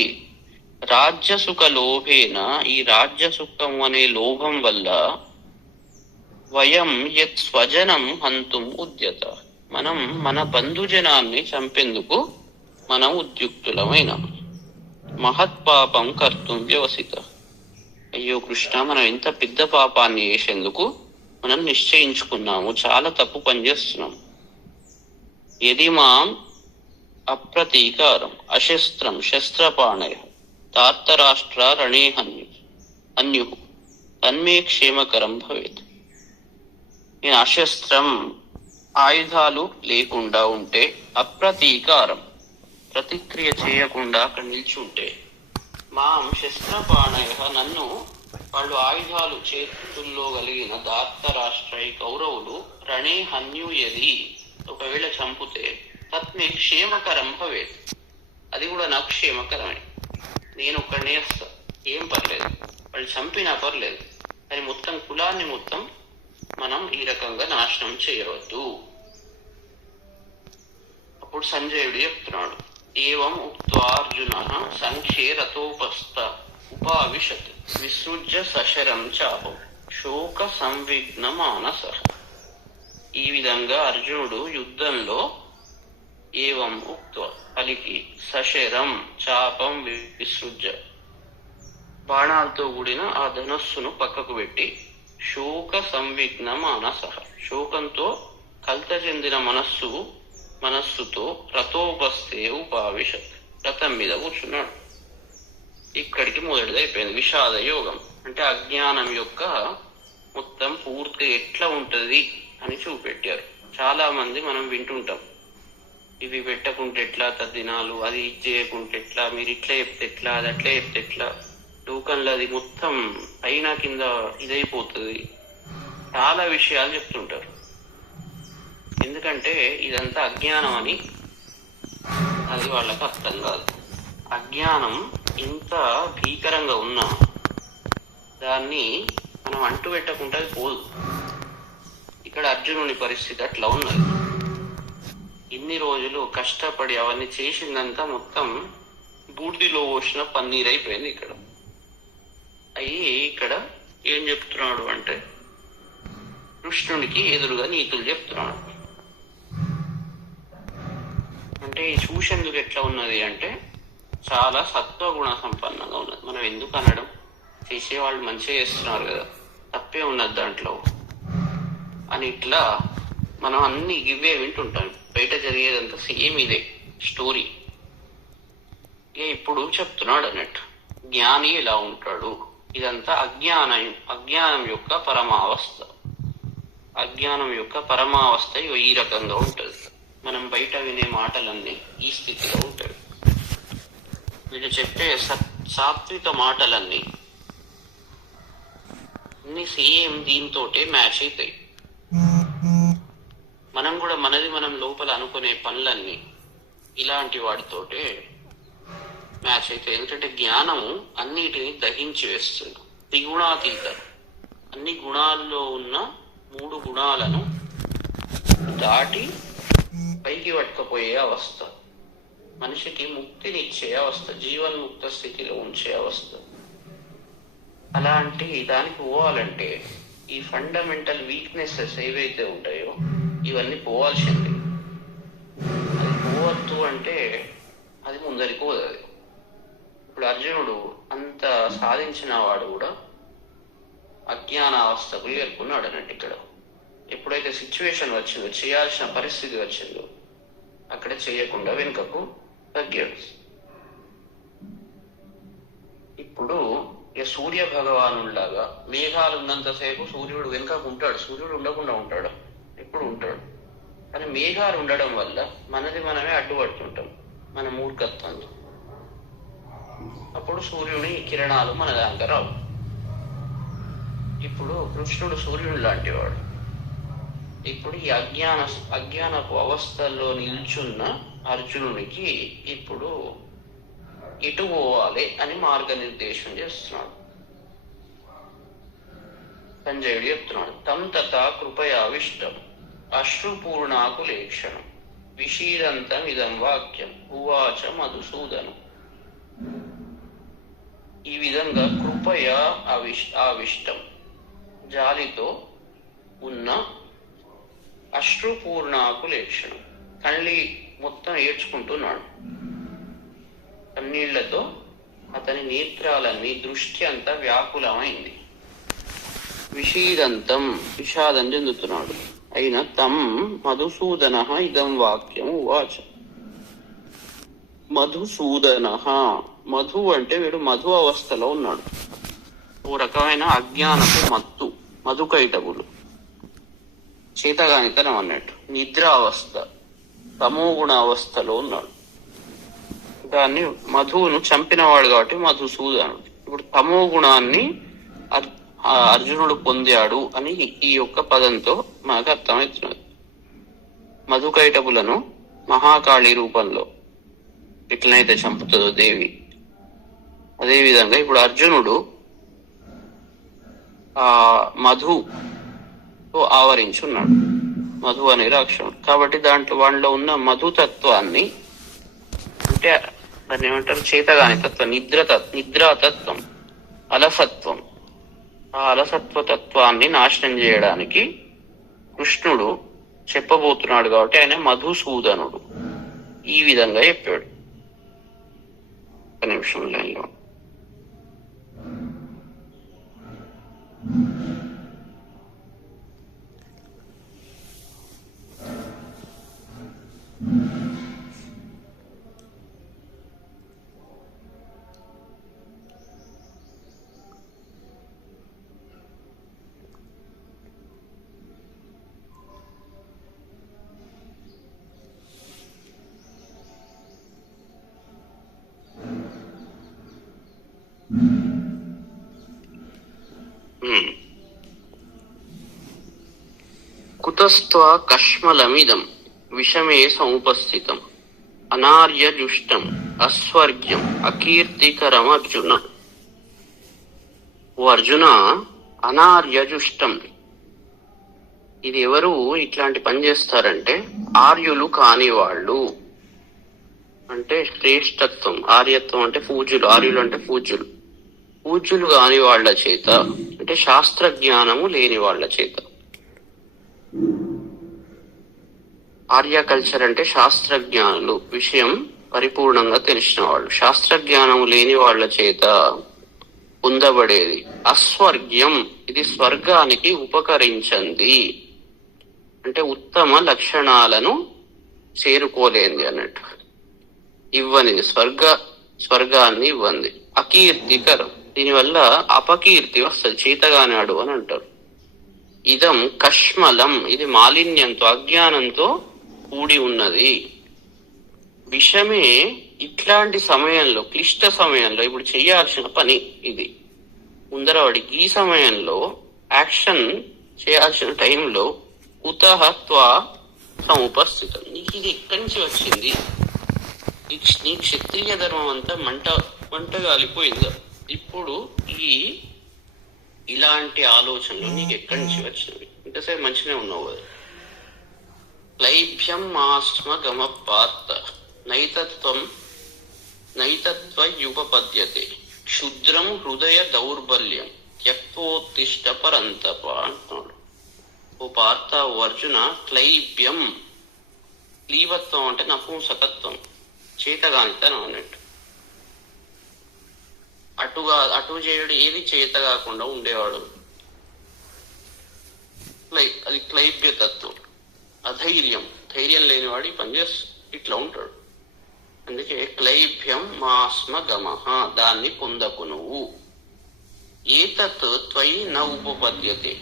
రాజ్య సుఖ లోభేన, ఈ రాజ్య సుఖం అనే లోభం వల్ల వయం యత్ స్వజనం హంతుం ఉద్యత, మనం మన బంధుజనాన్ని చంపేందుకు మనం ఉద్యుక్తులమైన. మహత్పాపం కర్తుం వ్యవసిత, అయ్యో కృష్ణ, మనం ఎంత పెద్ద పాపాన్ని చేసేందుకు మనం నిశ్చయించుకున్నాము, చాలా తప్పు పని చేస్తున్నాం. యది మాం అప్రతీకారం అశస్త్రం శస్త్రపాణయ తార్తరాష్ట్ర రణే అన్యు తన్మే క్షేమకరం భవేత్. నేను అశస్త్రం, ఆయుధాలు లేకుండా ఉంటే, అప్రతీకారం, ప్రతిక్రియ చేయకుండా అక్కడ నిల్చుంటే, మాం శస్త్రపాణయ, నన్ను వాళ్ళు ఆయుధాలు చేతుల్లో కలిగిన దార్తరాష్ట్ర కౌరవులు రణే హన్యూయది, ఒకవేళ చంపితే తత్మే క్షేమకరం భవేత్, అది కూడా నాకు క్షేమకరమే, నేను ఒక్కడనే వస్తా, ఏం పర్లేదు, వాళ్ళు చంపినా పర్లేదు, కానీ మొత్తం కులాన్ని మొత్తం మనం ఈ రకంగా నాశనం చేయవద్దు. అప్పుడు సంజయుడు చెప్తున్నాడు, ఏవం ఉక్త్వా అర్జునః సంఖ్యే రథోపస్థ ఉపావిశత్ విసృజ్య సశరం చాపం శోక సంవిఘ్న మానసః. ఈ విధంగా అర్జునుడు యుద్ధంలో ఏవం ఉక్త్వా పలికి, సశరం చాపం విసృజ్య, బాణాలతో కూడిన ఆ ధనస్సును పక్కకు పెట్టి, శోక సంవిఘ్న మానసః, శోకంతో కలత చెందిన మనస్సుతో రథోపస్థే ఉపావిశత్, రథం మీద కూర్చున్నాడు. ఇక్కడికి మొదటిది అయిపోయింది విషాద యోగం. అంటే అజ్ఞానం యొక్క మొత్తం పూర్తి ఎట్లా ఉంటది అని చూపెట్టారు. చాలా మంది మనం వింటుంటాం, ఇవి పెట్టకుంటే ఎట్లా తద్దినాలు, అది ఇది చేయకుంటే ఎట్లా, మీరు ఇట్లా చెప్తే ఎట్లా, అది అట్లా చెప్తే ఎట్లా, లోకంలో అది మొత్తం పైన కింద ఇదైపోతుంది, చాలా విషయాలు చెప్తుంటారు. ఎందుకంటే ఇదంతా అజ్ఞానం అని అది వాళ్ళకి అర్థం కాదు. అజ్ఞానం ఇంత భీకరంగా ఉన్నా దాన్ని మనం అంటు పెట్టకుండా అది పోదు. ఇక్కడ అర్జునుని పరిస్థితి అట్లా ఉన్నది. ఇన్ని రోజులు కష్టపడి అవన్నీ చేసిందంతా మొత్తం బూడిదిలో పోసిన పన్నీర్ అయిపోయింది. ఇక్కడ ఏం చెప్తున్నాడు అంటే కృష్ణునికి ఎదురుగా నీతులు చెప్తున్నాడు. అంటే ఈ చూసేందుకు ఎట్లా ఉన్నది అంటే చాలా సత్వగుణ సంపన్నంగా ఉన్నది. మనం ఎందుకు అనడం, చేసేవాళ్ళు మంచిగా చేస్తున్నారు కదా, తప్పే ఉన్నది దాంట్లో అని ఇట్లా మనం అన్ని ఇవే వింటుంటాం. బయట జరిగేదంతా సేమ్ ఇదే స్టోరీ. ఇప్పుడు చెప్తున్నాడు అన్నట్టు జ్ఞాని ఎలా ఉంటాడు. ఇదంతా అజ్ఞానం యొక్క పరమావస్థ. అజ్ఞానం యొక్క పరమావస్థ ఈ రకంగా ఉంటుంది. మనం బయట వినే మాటలన్నీ ఈ స్థితిలో ఉంటాయి. వీళ్ళు చెప్పే సాత్విక మాటలన్నీ అన్ని సేమ్ దీంతోటే మ్యాచ్ అవుతాయి. మనం కూడా మనం లోపల అనుకునే పనులన్నీ ఇలాంటి వాటితోటే మ్యాచ్ అవుతాయి. ఎందుకంటే జ్ఞానము అన్నిటిని దహించి వేస్తుంది. త్రిగుణాతీత, అన్ని గుణాల్లో ఉన్న 3 గుణాలను దాటి పైకి పట్టుకపోయే అవస్థ, మనిషికి ముక్తినిచ్చే అవస్థ, జీవన్ముక్త స్థితిలో ఉంచే అవస్థ. అలాంటి దానికి పోవాలంటే ఈ ఫండమెంటల్ వీక్నెసెస్ ఏవైతే ఉంటాయో ఇవన్నీ పోవాల్సిందే. అది పోవద్దు అంటే అది ముందరికి పోదు. ఇప్పుడు అర్జునుడు అంత సాధించిన వాడు కూడా అజ్ఞాన అవస్థకు చేరుకున్నాడు అన్నట్టు. ఇక్కడ ఎప్పుడైతే సిచ్యువేషన్ వచ్చిందో, చేయాల్సిన పరిస్థితి వచ్చిందో, అక్కడ చేయకుండా వెనుకకు తగ్గాడు. ఇప్పుడు సూర్య భగవానులాగా మేఘాలు ఉన్నంతసేపు సూర్యుడు వెనుకకు ఉంటాడు. సూర్యుడు ఉండకుండా ఉంటాడు, ఎప్పుడు ఉంటాడు. కానీ మేఘాలు ఉండడం వల్ల మనమే అడ్డుపడుతుంటాం మన మూర్ఖత్వంతో. అప్పుడు సూర్యుని కిరణాలు మన దాకా రావు. ఇప్పుడు కృష్ణుడు సూర్యుడు లాంటి వాడు. ఇప్పుడు ఈ అజ్ఞానపు అవస్థల్లో నిల్చున్న అర్జునునికి ఇప్పుడు ఇటు పోవాలి అని మార్గనిర్దేశం చేస్తున్నాడు. సంజయుడు చెప్తున్నాడు, తం తథా కృపయావిష్టం అశ్రుపూర్ణాకులేక్షణం విషీదంతం ఇదం వాక్యం ఉవాచ మధుసూదనం. ఈ విధంగా కృపయా ఆవిష్టం, జాలితో ఉన్న అశ్రుపూర్ణాకులేక్షణం, కళ్ళి మొత్తం ఏడ్చుకుంటున్నాడు. కన్నీళ్లతో అతని నేత్రాలన్నీ, దృష్టి అంతా వ్యాకులమైంది. విషీదంతం, విషాదం చెందుతున్నాడు. అయిన తం మధుసూదన ఇదం వాక్యం ఉవాచ. మధుసూదన, మధు అంటే వీడు మధు అవస్థలో ఉన్నాడు. ఓ రకమైన అజ్ఞానపు మత్తు, మధుకైటవులు, చేతగానితనం అన్నట్టు, నిద్రావస్థ, తమోగుణ అవస్థలో ఉన్నాడు. దాన్ని మధువును చంపినవాడు కాబట్టి మధుసూదనుడు. ఇప్పుడు తమో గుణాన్ని అర్జునుడు పొందాడు అని ఈ యొక్క పదంతో మనకు అర్థమవుతున్నది. మధుకైటపులను మహాకాళి రూపంలో ఎట్లనైతే చంపుతుందో దేవి, అదేవిధంగా ఇప్పుడు అర్జునుడు ఆ మధుతో ఆవరించున్నాడు. మధు అనే రాక్షసుడు కాబట్టి వాడిలో ఉన్న మధుతత్వాన్ని, అంటే దాన్ని ఏమంటారు, చేతగాని తత్వం, నిద్రాతత్వం, అలసత్వం, ఆ అలసత్వ తత్వాన్ని నాశనం చేయడానికి కృష్ణుడు చెప్పబోతున్నాడు. కాబట్టి ఆయన మధుసూదనుడు ఈ విధంగా చెప్పాడు. ఒక నిమిషం లైన్లో. కుత కుతస్త్వ కష్మలమిదం విషమే సముపస్థితం అనార్యజుష్టం అస్వర్గ్యం అకీర్తికరం అర్జున. ఓ అర్జున, అనార్యజుష్టం, ఇది ఎవరు ఇట్లాంటి పని చేస్తారంటే ఆర్యులు కాని వాళ్ళు. అంటే శ్రేష్టత్వం, ఆర్యత్వం అంటే పూజ్యులు, ఆర్యులు అంటే పూజ్యులు. పూజ్యులు కాని వాళ్ళ చేత అంటే శాస్త్ర జ్ఞానము లేని వాళ్ళ చేత. ఆర్య కల్చర్ అంటే శాస్త్ర జ్ఞానులు, విషయం పరిపూర్ణంగా తెలిసిన వాళ్ళు. శాస్త్ర జ్ఞానము లేని వాళ్ళ చేత పొందబడేది అస్వర్గ్యం, ఇది స్వర్గానికి ఉపకరించింది. అంటే ఉత్తమ లక్షణాలను చేరుకోలేంది అన్నట్టు, ఇవ్వనిది, స్వర్గాన్ని ఇవ్వంది. అకీర్తికరం, దీనివల్ల అపకీర్తి వస్తుంది, చేతగానాడు అని అంటారు. ఇదం కష్మలం, ఇది మాలిన్యంతో అజ్ఞానంతో కూడి ఉన్నది. విషమే, ఇట్లాంటి సమయంలో, క్లిష్ట సమయంలో ఇప్పుడు చేయాల్సిన పని ఇది. ముందరవాడికి ఈ సమయంలో యాక్షన్ చేయాల్సిన టైంలో కుతహత్వ సముపస్థితం, నీకు ఇది ఎక్కడి నుంచి వచ్చింది? నీ క్షత్రియ ధర్మం అంతా మంట గాలిపోయింది. ఇప్పుడు ఇలాంటి ఆలోచనలు నీకు ఎక్కడి నుంచి వచ్చినవి? ఇంతసేపు మంచిగా ఉన్నావు కదా. క్లైభ్యం మాస్మ గమ పార్త నైతత్వయుపపద్యతే క్షుద్రం హృదయ దౌర్బల్యం త్యక్తోత్తిష్ట పరంతప అంటున్నాడు. ఓ పార్త, ఓ అర్జున, క్లైభ్యం, క్లీవత్వం అంటే నపుంసకత్వం, చేతగానితనం అన్నట్టు. అటు చేయడు, ఏది చేత కాకుండా ఉండేవాడు, అది క్లైబ్యతత్వం. అధైర్యం, ధైర్యం లేనివాడు ఈ పని ఇట్లా ఉంటాడు. అందుకే క్లైభ్యం మాస్మ గమః, దాన్ని పొందకు నువ్వు. ఏతత్ త్వయి న ఉపపద్యతే,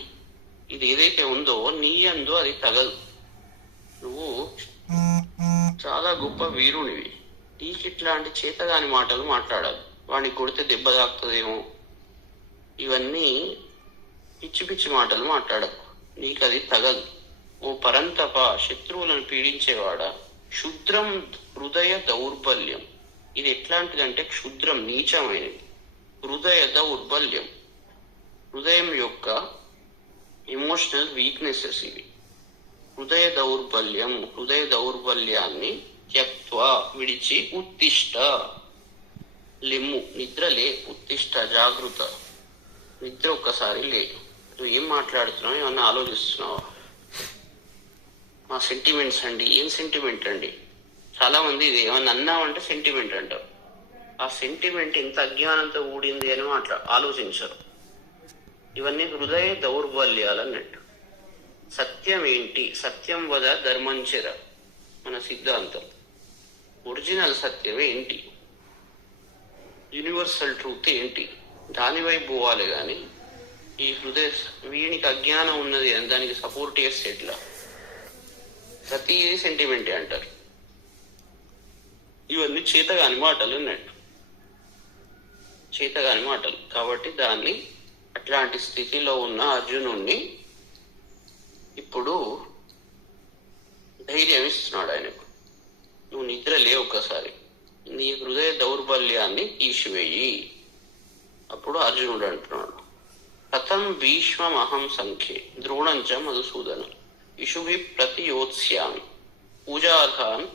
ఇది ఏదైతే ఉందో నీ యందు అది తగదు. నువ్వు చాలా గొప్ప వీరునివి, నీకు ఇట్లాంటి చేతగాని మాటలు మాట్లాడాలి. వాడిని కొడితే దెబ్బ తాకుతుందేమో, ఇవన్నీ పిచ్చి పిచ్చి మాటలు మాట్లాడకు, నీకు అది తగదు. ఓ పరంతప, శత్రువులను పీడించేవాడా, క్షుద్రం హృదయ దౌర్బల్యం, ఇది ఎట్లాంటిదంటే క్షుద్రం, నీచమైనది. హృదయ దౌర్బల్యం, హృదయం యొక్క ఎమోషనల్ వీక్నెసెస్ ఇవి. హృదయ దౌర్బల్యం, హృదయ దౌర్బల్యాన్ని త్యక్త్వా, విడిచి, ఉత్తిష్ట, లెమ్ము, నిద్రలే, ఉత్తిష్ట, జాగృత, నిద్ర ఒక్కసారి లే. నువ్వు ఏం మాట్లాడుతున్నావు, ఏమన్నా ఆలోచిస్తున్నావా? మా సెంటిమెంట్స్ అండి. ఏం సెంటిమెంట్ అండి? చాలా మంది ఇది ఏమన్నా అన్నామంటే సెంటిమెంట్ అంటారు. ఆ సెంటిమెంట్ ఎంత అజ్ఞానంతో కూడింది అని ఆలోచించరు. ఇవన్నీ హృదయ దౌర్బల్యాలు అన్నట్టు. సత్యం ఏంటి? సత్యం వద ధర్మంచర, మన సిద్ధాంతం. ఒరిజినల్ సత్యం ఏంటి? యూనివర్సల్ ట్రూత్ ఏంటి? దాని వైపు పోవాలి. కానీ ఈ వీనికి అజ్ఞానం ఉన్నది అని దానికి సపోర్ట్ చేస్తే ఎట్లా? ప్రతిదీ సెంటిమెంటే అంటారు. ఇవన్నీ చేతగాని మాటలు అన్నట్టు, చేతగాని మాటలు. కాబట్టి దాన్ని, అట్లాంటి స్థితిలో ఉన్న అర్జునుణ్ణి ఇప్పుడు ధైర్యం ఇస్తున్నాడు ఆయనకు. నువ్వు నిద్ర లే, ఒక్కసారి నీ హృదయ దౌర్బల్యాన్ని తీసివేయి. అప్పుడు అర్జునుడు అంటున్నాడు, కథం భీష్మహం సంఖ్యే ద్రోణంచ మధుసూదన ఇషుభి ప్రతియోత్స్యామి పూజార్థాన్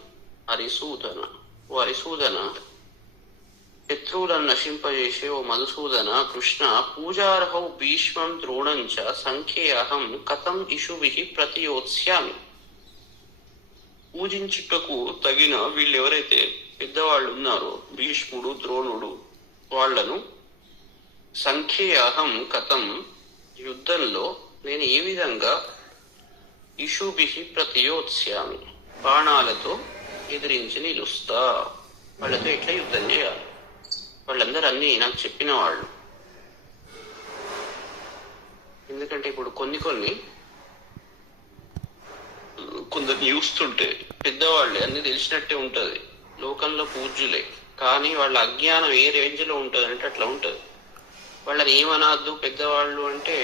హరిసూదన. ఓ హరిసూదన, శత్రువులను నశింపజేసే ఓ మధుసూదన, కృష్ణ, పూజార్హౌ భీష్మం ద్రోణంచ సంఖ్యే అహం కథం ఇషుభి ప్రతియోత్స్యామి. పూజించుటకు తగిన వీళ్ళు ఎవరైతే పెద్దవాళ్ళు ఉన్నారో, భీష్ముడు, ద్రోణుడు, వాళ్లను సంఖ్యే అహం కథం, యుద్ధంలో నేను ఏ విధంగా, ఇషుభి ప్రతియోత్స్యామి, బాణాలతో ఎదిరించి నిలుస్తా. వాళ్ళతో ఎట్లా యుద్ధం చేయాలి? వాళ్ళందరూ అన్ని నాకు చెప్పిన వాళ్ళు. ఎందుకంటే ఇప్పుడు కొందరిని చూస్తుంటే పెద్దవాళ్ళే, అన్ని తెలిసినట్టే ఉంటది, లోకంలో పూజ్యులే. కానీ వాళ్ళ అజ్ఞానం ఏ రేంజ్ లో ఉంటది అంటే అట్లా ఉంటది. వాళ్ళని ఏమనద్దు పెద్దవాళ్ళు అంటే,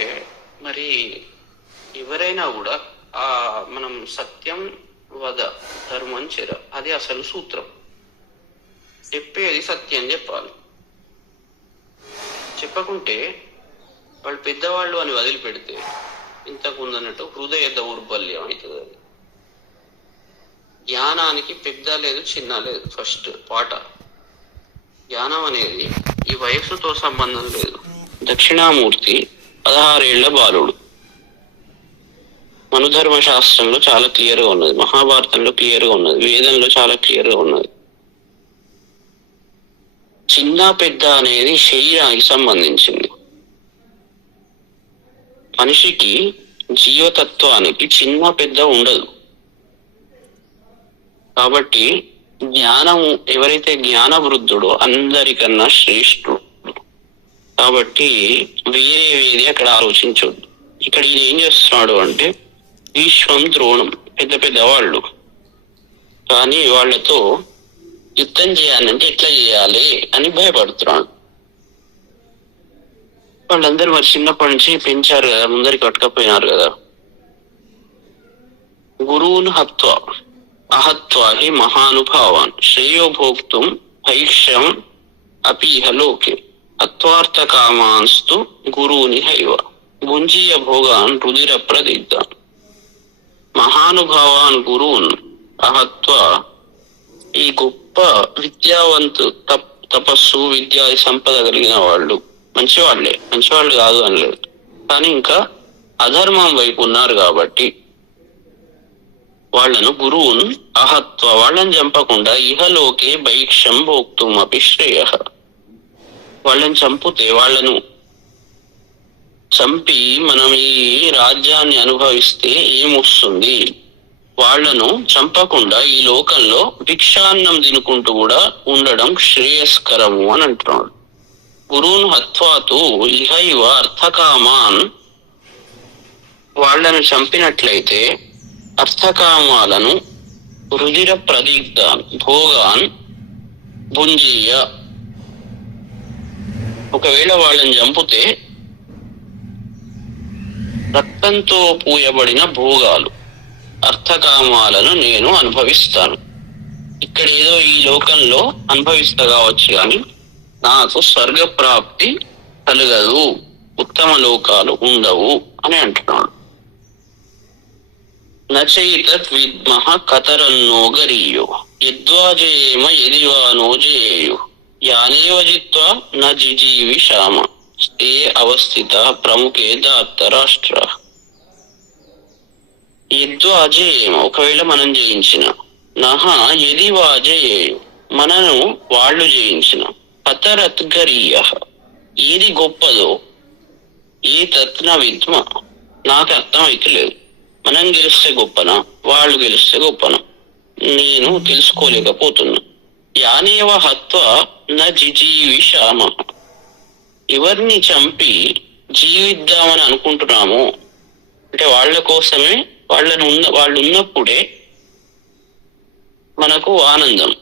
మరి ఎవరైనా కూడా ఆ మనం సత్యం వద ధర్మం చెర, అది అసలు సూత్రం. చెప్పేది సత్యం చెప్పాలి. చెప్పకుంటే వాళ్ళు పెద్దవాళ్ళు అని వదిలిపెడితే ఇంతకుముందు అన్నట్టు హృదయ దౌర్బల్యం అవుతుంది. అది జ్ఞానానికి పెద్ద లేదు చిన్న లేదు. ఫస్ట్ పాట జ్ఞానం అనేది ఈ వయస్సుతో సంబంధం లేదు. దక్షిణామూర్తి 16 ఏళ్ల బాలుడు. మనుధర్మ శాస్త్రంలో చాలా క్లియర్ గా ఉన్నది, మహాభారతంలో క్లియర్ గా ఉన్నది, వేదంలో చాలా క్లియర్ గా ఉన్నది. చిన్న పెద్ద అనేది శరీరానికి సంబంధించింది. మనిషికి జీవతత్వానికి చిన్న పెద్ద ఉండదు. కాబట్టి జ్ఞానము ఎవరైతే జ్ఞాన వృద్ధుడో అందరికన్నా శ్రేష్ఠుడు. కాబట్టి వేరే అక్కడ ఆలోచించొద్దు. ఇక్కడ ఈయన ఏం చేస్తున్నాడు అంటే విశ్వం ద్రోణం పెద్ద పెద్ద వాళ్ళు, కానీ వాళ్ళతో యుద్ధం చేయాలంటే ఎట్లా చేయాలి అని భయపడుతున్నాడు. వాళ్ళందరూ మరి చిన్నప్పటి నుంచి పెంచారు కదా, ముందరికి పట్టుకపోయినారు కదా. గురువును హత్వ అహత్వా హి మహానుభావాన్ శ్రేయో భోక్తుం భైక్ష్యం అపీహ లోకే అత్వార్థ కామాన్స్తు గురువుని హైవ భుంజీయ భోగాన్ రుధిర ప్రదిగ్ధాన్. మహానుభావాన్ గురువున్ అహత్వ, ఈ గొప్ప విద్యావంతు తపస్సు విద్యా సంపద కలిగిన వాళ్ళు మంచివాళ్లే, మంచివాళ్ళు కాదు అనలేదు, కానీ ఇంకా అధర్మం వైపు ఉన్నారు కాబట్టి వాళ్లను గురువున్ అహత్వ, వాళ్ళని చంపకుండా ఇహలోకే భైక్ష్యం భోక్తుం అపి శ్రేయ, వాళ్ళని చంపితే వాళ్ళను చంపి మనం ఈ రాజ్యాన్ని అనుభవిస్తే ఏమొస్తుంది, వాళ్లను చంపకుండా ఈ లోకంలో భిక్షాన్నం తినుకుంటూ కూడా ఉండడం శ్రేయస్కరము అని అంటున్నాడు. గురువును హత్వాతు ఇహైవ అర్థకామాన్, వాళ్లను చంపినట్లయితే అర్థకామాలను రుధిర ప్రదీప్తాన్ భోగాన్ భుంజీయ, ఒకవేళ వాళ్ళని చంపితే రక్తంతో పూయబడిన భోగాలు అర్థకామాలను నేను అనుభవిస్తాను. ఇక్కడ ఏదో ఈ లోకంలో అనుభవిస్తా కావచ్చు, కానీ నాకు స్వర్గ ప్రాప్తి కలగదు, ఉత్తమ లోకాలు ఉండవు అని అంటున్నాడు. నచైతత్ విద్మః కతరన్నో గరీయో యద్వాజయేమ యదివానో జయేయు యానేవ జిత్వా న జిజీవిషామ స్తే అవస్థిత ప్రముఖే దాత్త రాష్ట్ర. యద్వాజయేమ, ఒకవేళ మనం జయించిన, నహ యదివాజయేయు, మనను వాళ్ళు జయించిన, కతరత్ గరీయ, ఏది గొప్పదో, ఏ తత్న విద్మ, నాకు అర్థమైతే లేదు. మనం గెలిస్తే గొప్పనా, వాళ్ళు గెలిస్తే గొప్పనా, నేను తెలుసుకోలేకపోతున్నా. యానేవ హత్వ న జిజీవిషామ, ఎవరిని చంపి జీవిద్దామని అనుకుంటున్నామో, అంటే వాళ్ళ కోసమే, వాళ్ళు ఉన్నప్పుడే మనకు ఆనందం.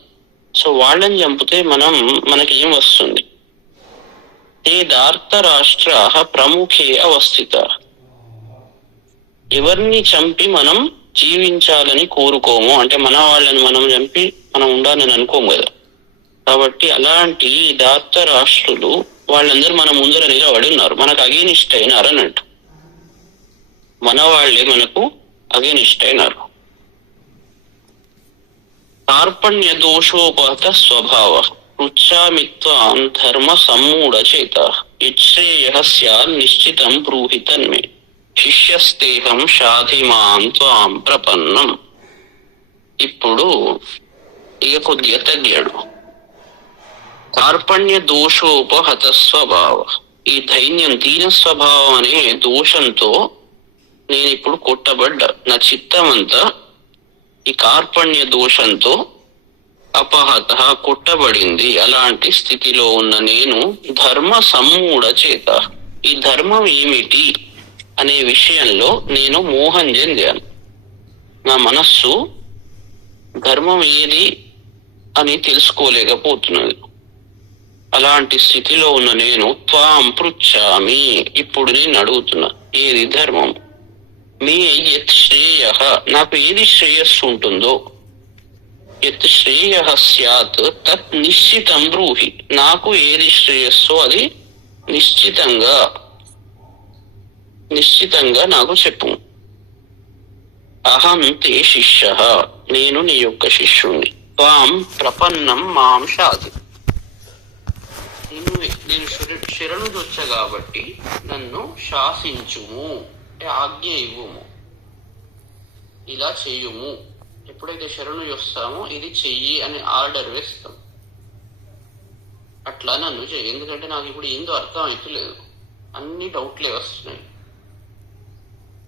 సో వాళ్ళని చంపితే మనకి ఏం వస్తుంది? ఏ దార్త రాష్ట్ర ప్రముఖే అవస్థిత, ఎవరిని చంపి మనం జీవించాలని కోరుకోము, అంటే మన వాళ్ళని మనం చంపి మనం ఉండాలని అనుకోము కదా. కాబట్టి అలాంటి దార్త రాష్ట్రులు వాళ్ళందరూ మన ముందర నిలబడి ఉన్నారు, మనకు అగేనిస్ట్ అయినారు అన్నట్టు. మన వాళ్ళే మనకు అగేనిస్ట్ అయినారు. కార్పణ్య దోషోపహత స్వభావ పృచ్ఛామిత్వాం ధర్మ సమ్మూఢ చేత యశ్రేయ స్యాన్ నిశ్చితం బ్రూహి తన్మే శిష్యస్తేహం షాధిమాం త్వాం ప్రపన్నం. ఇప్పుడు ఇక కొద్దిగా తగ్గాడు. కార్పణ్య దోషోపహత స్వభావ, ఈ దైన్యం దీన స్వభావం అనే దోషంతో నేను ఇప్పుడు కొట్టబడ్డా, నా చిత్తం అంతా ఈ కార్పణ్య దోషంతో అపహత కొట్టబడింది. అలాంటి స్థితిలో ఉన్న నేను ధర్మ సమ్మూఢ చేత, ఈ ధర్మం ఏమిటి అనే విషయంలో నేను మోహం చెందాను. నా మనస్సు ధర్మం ఏది అని తెలుసుకోలేకపోతున్నది. అలాంటి స్థితిలో ఉన్న నేను త్వాం పృచ్ఛామి, ఇప్పుడు నేను అడుగుతున్నా, ఏది ధర్మం? మే యత్ శ్రేయ, నాకు ఏది శ్రేయస్సు ఉంటుందో, యత్ శ్రేయ స్యాత్ తత్ నిశ్చితం బ్రూహి, నాకు ఏది శ్రేయస్సో అది నిశ్చితంగా నాకు చెప్పు. అహం తే శిష్య, నేను నీ యొక్క శిష్యుణ్ణి. త్వాం ప్రపన్నం మాం శాతి, నేను శరణుదొచ్చ కాబట్టి నన్ను శాసించుము, ఆజ్ఞ ఇవ్వుము, ఇలా చెయ్యుము. ఎప్పుడైతే శరణు వస్తామో ఇది చెయ్యి అని ఆర్డర్ వేస్తాం. అట్లా నన్ను చెయ్యి, ఎందుకంటే నాకు ఇప్పుడు ఏందో అర్థం అవుతలేదు, అన్ని డౌట్లే వస్తున్నాయి.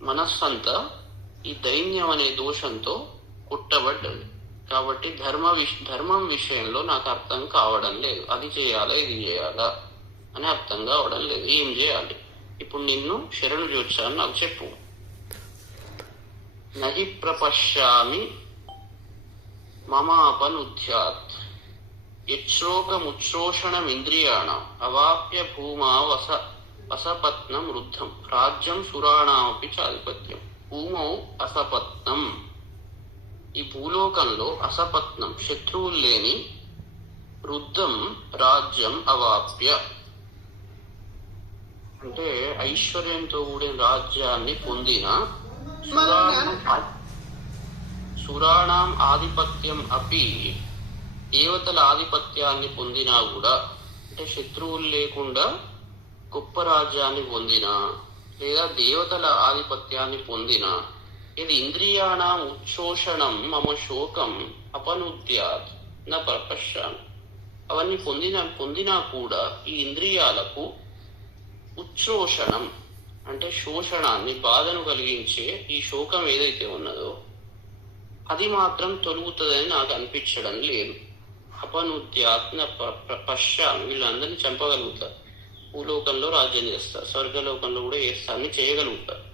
మనస్సంతా ఈ దైన్యం అనే దోషంతో కుట్టబడ్డది. కాబట్టి ధర్మం విషయంలో నాకు అర్థం కావడం లేదు. అది చేయాలా ఇది చేయాలా అని అర్థం కావడం లేదు. ఏం చేయాలి? ఇప్పుడు నిన్ను శరణు జోచాను, నాకు చెప్పు. నహి ప్రపశ్యామి మమాపనుధ్యాత్ యశ్లోకముచ్ఛోషణమింద్రియాణం అవాప్య భూమా అసపత్నం వృద్ధం రాజ్యం సురాణామపి చాధిపత్యం. భూమౌ అసపత్నం, ఈ భూలోకంలో అసపత్నం శత్రువులు లేని వృద్ధం రాజ్యం అవాప్య, అంటే ఐశ్వర్యంతో కూడిన రాజ్యాన్ని పొందిన సురాణం ఆధిపత్యం అపి, దేవతల ఆధిపత్యాన్ని పొందినా కూడా, అంటే శత్రువులు లేకుండా గొప్ప రాజ్యాన్ని పొందిన లేదా దేవతల ఆధిపత్యాన్ని పొందిన, ఇది ఇంద్రియాణం ఉచ్ఛోషణం మమ శోకం అపనుద్యాత్ న ప్రపశ్యామి. అవన్నీ పొందినా కూడా ఈ ఇంద్రియాలకు ఉచ్ఛోషణం అంటే శోషణాన్ని, బాధను కలిగించే ఈ శోకం ఏదైతే ఉన్నదో అది మాత్రం తొలుగుతుందని నాకు అనిపించడం లేదు. అపనుద్యాత్ న పశ్యామి, వీళ్ళందరినీ చంపగలుగుతారు, భూలోకంలో రాజ్యం చేస్తారు, స్వర్గలోకంలో కూడా అన్ని చేయగలుగుతారు.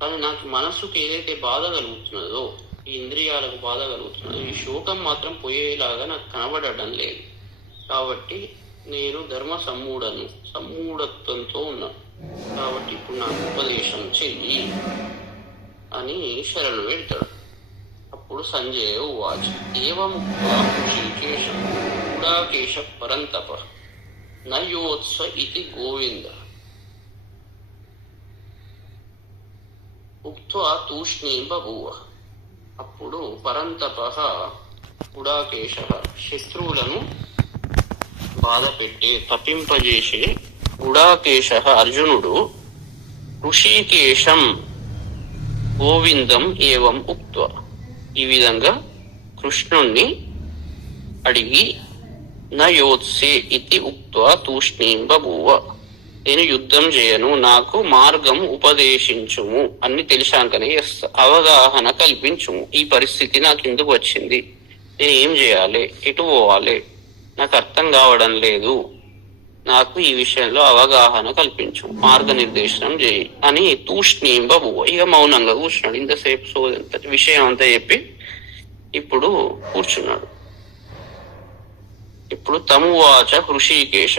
కానీ నాకు మనస్సుకు ఏదైతే బాధ కలుగుతున్నదో, ఈ ఇంద్రియాలకు బాధ కలుగుతున్నదో, ఈ శోకం మాత్రం పోయేలాగా నాకు కనబడడం లేదు. కాబట్టి నేను ధర్మ సమ్మూఢత్వంతో ఉన్నాను. కాబట్టి ఇప్పుడు నాకు ఉపదేశం చెయ్యి అని శరణు పెడతాడు. అప్పుడు సంజయ ఉవాచ ఏవముక్త్వా ఋషికేశం గుడాకేశ పరంతప నయోత్స ఇతి గోవింద ఉక్త్వా తూష్ణీం బభూవ. అప్పుడు పరంతప గుడాకేశ, శత్రువులను బాధ పెట్టి తప్పింపజేసే గుడాకేశ అర్జునుడు ఋషికేశం గోవిందం ఏవం ఉక్త్వా, ఈ విధంగా కృష్ణుణ్ణి అడిగి నయోత్సే ఇతి ఉక్త్వా తూష్ణీం బభూవ, నేను యుద్ధం చేయను, నాకు మార్గం ఉపదేశించుము, అన్ని తెలిసాకనే అవగాహన కల్పించుము. ఈ పరిస్థితి నాకు ఎందుకు వచ్చింది, నేను ఏం చేయాలి, ఎటు పోవాలి, నాకు అర్థం కావడం లేదు, నాకు ఈ విషయంలో అవగాహన కల్పించు, మార్గనిర్దేశనం చేయి అని తూష్ణీం బభూవ. ఇక మౌనంగా కూర్చున్నాడు. ఇంతసేపు విషయం అంతా చెప్పి ఇప్పుడు కూర్చున్నాడు. ఇప్పుడు తమువాచ హృషీకేశ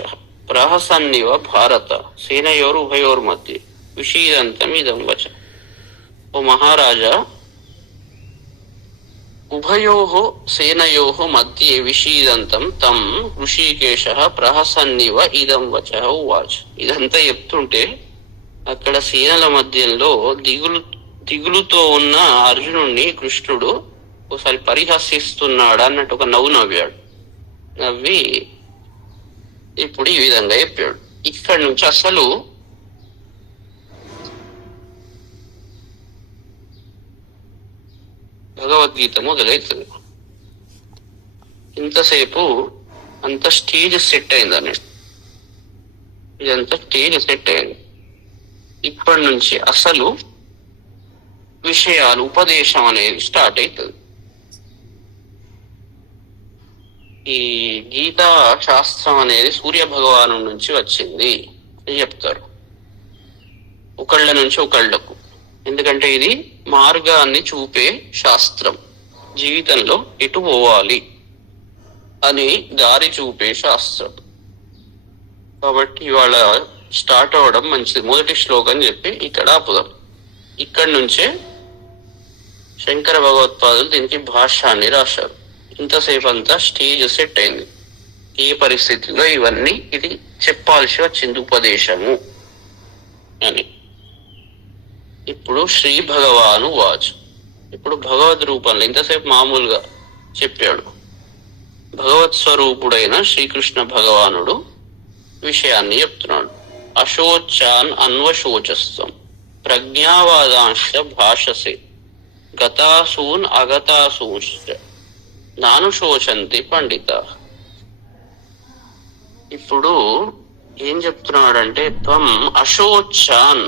ప్రహసన్నివ భారత సేనయోరుభయోర్మధ్య విషీదంతం ఇదం వచ. ఓ మహారాజా, ఉభయోః సేనయోః మధ్యే విషీదంతం తం హృషీకేశః ప్రహసన్నివ ఇదం వచః ఉవాచ. ఇదంతా చెప్తుంటే అక్కడ సేనల మధ్యలో దిగులుతో ఉన్న అర్జునుడిని కృష్ణుడు ఒకసారి పరిహసిస్తున్నాడు అన్నట్టు ఒక నవ్వు నవ్వాడు. నవ్వి ఇప్పుడు ఈ విధంగా చెప్పాడు. ఇక్కడి నుంచి అసలు భగవద్గీత మొదలవుతుంది. ఇంతసేపు అంత స్టేజ్ సెట్ అయింది అన్నట్టు, ఇదంతా స్టేజ్ సెట్ అయింది. ఇప్పటి నుంచి అసలు విషయాలు, ఉపదేశం అనేది స్టార్ట్ అవుతుంది. ఈ గీతా శాస్త్రం అనేది సూర్య భగవాను నుంచి వచ్చింది అని చెప్తారు, ఒకళ్ళ నుంచి ఒకళ్ళకు. ఎందుకంటే ఇది మార్గాన్ని చూపే శాస్త్రం, జీవితంలో ఎటు పోవాలి అని దారి చూపే శాస్త్రం. కాబట్టి ఇవాళ స్టార్ట్ అవ్వడం మంచిది. మొదటి శ్లోకం చెప్పి ఇక్కడ ఆపుదాం. ఇక్కడి నుంచే శంకర భగవత్పాదులు దీనికి భాష్యాన్ని రాశారు. ఇంతసేపు అంతా స్టేజ్ సెట్ అయింది. ఏ పరిస్థితిలో ఇవన్నీ ఇది చెప్పాల్సి వచ్చింది ఉపదేశము అని. ఇప్పుడు శ్రీ భగవాను వాచ్. ఇప్పుడు భగవద్ రూపంలో ఇంతసేపు మామూలుగా చెప్పాడు. భగవత్ స్వరూపుడైన శ్రీకృష్ణ భగవానుడు విషయాన్ని చెప్తున్నాడు. అశోచాన్ అన్వశోచస్వం ప్రజ్ఞావాదాంశ భాషసే గతాసూన్ అగతాసూంశ్చ నానుశోచంతి పండిత. ఇప్పుడు ఏం చెప్తున్నాడంటే, త్వం అశోచాన్,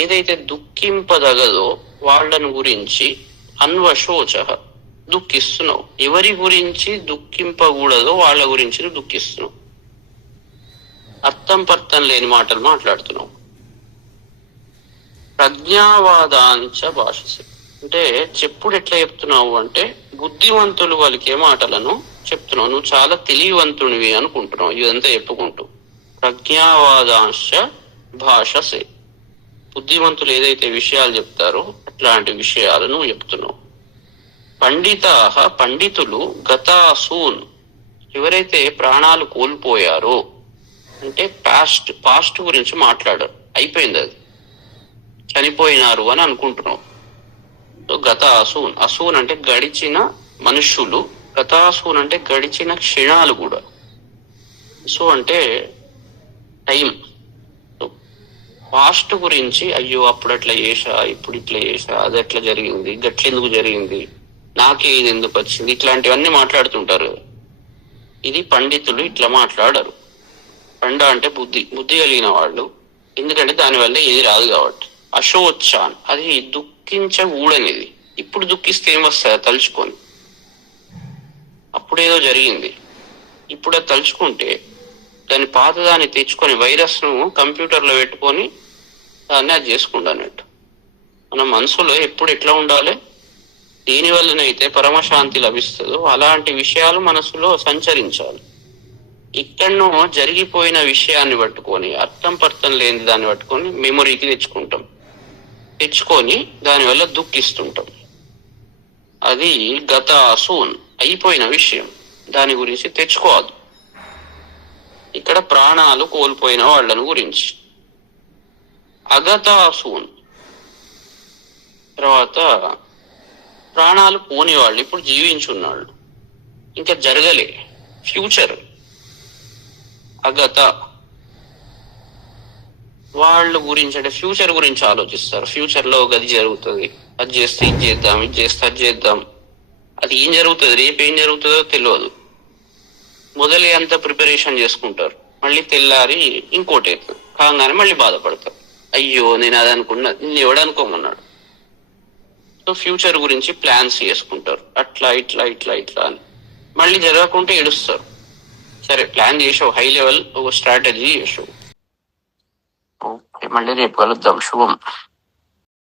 ఏదైతే దుఃఖింపదగదో వాళ్ళను గురించి, అన్వశోచ, దుఃఖిస్తున్నావు. ఎవరి గురించి దుఃఖింపకూడదో వాళ్ళ గురించి దుఃఖిస్తున్నావు. అర్థం పర్థం లేని మాటలు మాట్లాడుతున్నావు. ప్రజ్ఞావాదాంచ భాషసి, అంటే చెప్పుడు ఎట్లా చెప్తున్నావు అంటే బుద్ధివంతులు వాళ్ళకే మాటలను చెప్తున్నావు. నువ్వు చాలా తెలివివంతునివి అనుకుంటున్నావు ఇదంతా చెప్పుకుంటూ. ప్రజ్ఞావాదాంశ భాషసే, బుద్ధివంతులు ఏదైతే విషయాలు చెప్తారో అట్లాంటి విషయాలు నువ్వు చెప్తున్నావు. పండితాహ, పండితులు, గతాసూన్, ఎవరైతే ప్రాణాలు కోల్పోయారో, అంటే పాస్ట్ గురించి మాట్లాడారు, అయిపోయింది, అది చనిపోయినారు అని అనుకుంటున్నావు. సో గతాసూన్, అసూన్ అంటే గడిచిన మనుష్యులు, గతాసూన్ అంటే గడిచిన క్షణాలు కూడా. సో అంటే టైం. పాస్ట్ గురించి, అయ్యో అప్పుడు అట్లా చేసా, ఇప్పుడు ఇట్లా చేసా, అది ఎట్లా జరిగింది, గట్లెందుకు జరిగింది, నాకే ఇది ఎందుకు వచ్చింది, ఇట్లాంటివన్నీ మాట్లాడుతుంటారు. ఇది పండితులు ఇట్లా మాట్లాడరు. పండ అంటే బుద్ధి కలిగిన వాళ్ళు, ఎందుకంటే దానివల్ల ఏది రాదు కాబట్టి. అశోచాన్, అది దుఃఖించకూడనిది. ఇప్పుడు దుఃఖిస్తే ఏం వస్తుంది తలుచుకొని, అప్పుడేదో జరిగింది, ఇప్పుడు అది తలుచుకుంటే దాని పాతదాన్ని తెచ్చుకొని వైరస్ ను కంప్యూటర్లో పెట్టుకొని దాన్ని అది చేసుకుంటా అన్నట్టు. మన మనసులో ఎప్పుడు ఎట్లా ఉండాలి, దేని వల్లనైతే పరమశాంతి లభిస్తుందో అలాంటి విషయాలు మనసులో సంచరించాలి. ఇక్కడను జరిగిపోయిన విషయాన్ని పట్టుకొని, అర్థం పర్థం లేని దాన్ని పట్టుకొని మెమొరీకి తెచ్చుకొని దానివల్ల దుఃఖిస్తుంటాం. అది గతాసూన్, అయిపోయిన విషయం, దాని గురించి తెచ్చుకోవద్దు. ఇక్కడ ప్రాణాలు కోల్పోయిన వాళ్ళను గురించి. అగతాసూన్ తర్వాత ప్రాణాలు పోని వాళ్ళు, ఇప్పుడు జీవించున్నాళ్ళు, ఇంకా జరగలే, ఫ్యూచర్. అగత వాళ్ళ గురించి అంటే ఫ్యూచర్ గురించి ఆలోచిస్తారు. ఫ్యూచర్ లో గది జరుగుతుంది, అది చేస్తే ఇది చేద్దాం, ఇది చేస్తే అది చేద్దాం. అది ఏం జరుగుతుంది, రేపు ఏం జరుగుతుందో తెలియదు. మొదలే అంత ప్రిపరేషన్ చేసుకుంటారు, మళ్ళీ తెల్లారి ఇంకోటి కాగానే మళ్ళీ బాధపడతారు, అయ్యో నేను అది అనుకున్నా, నేను ఎవడు అనుకోమన్నాడు. సో ఫ్యూచర్ గురించి ప్లాన్స్ చేసుకుంటారు, అట్లా ఇట్లా ఇట్లా ఇట్లా అని. మళ్ళీ జరగకుంటే ఏడుస్తారు. సరే ప్లాన్ చేసావు, హై లెవెల్ ఒక స్ట్రాటజీ చేసావు, ఓకే మళ్ళీ రేపు కలుద్దాం, శుభం.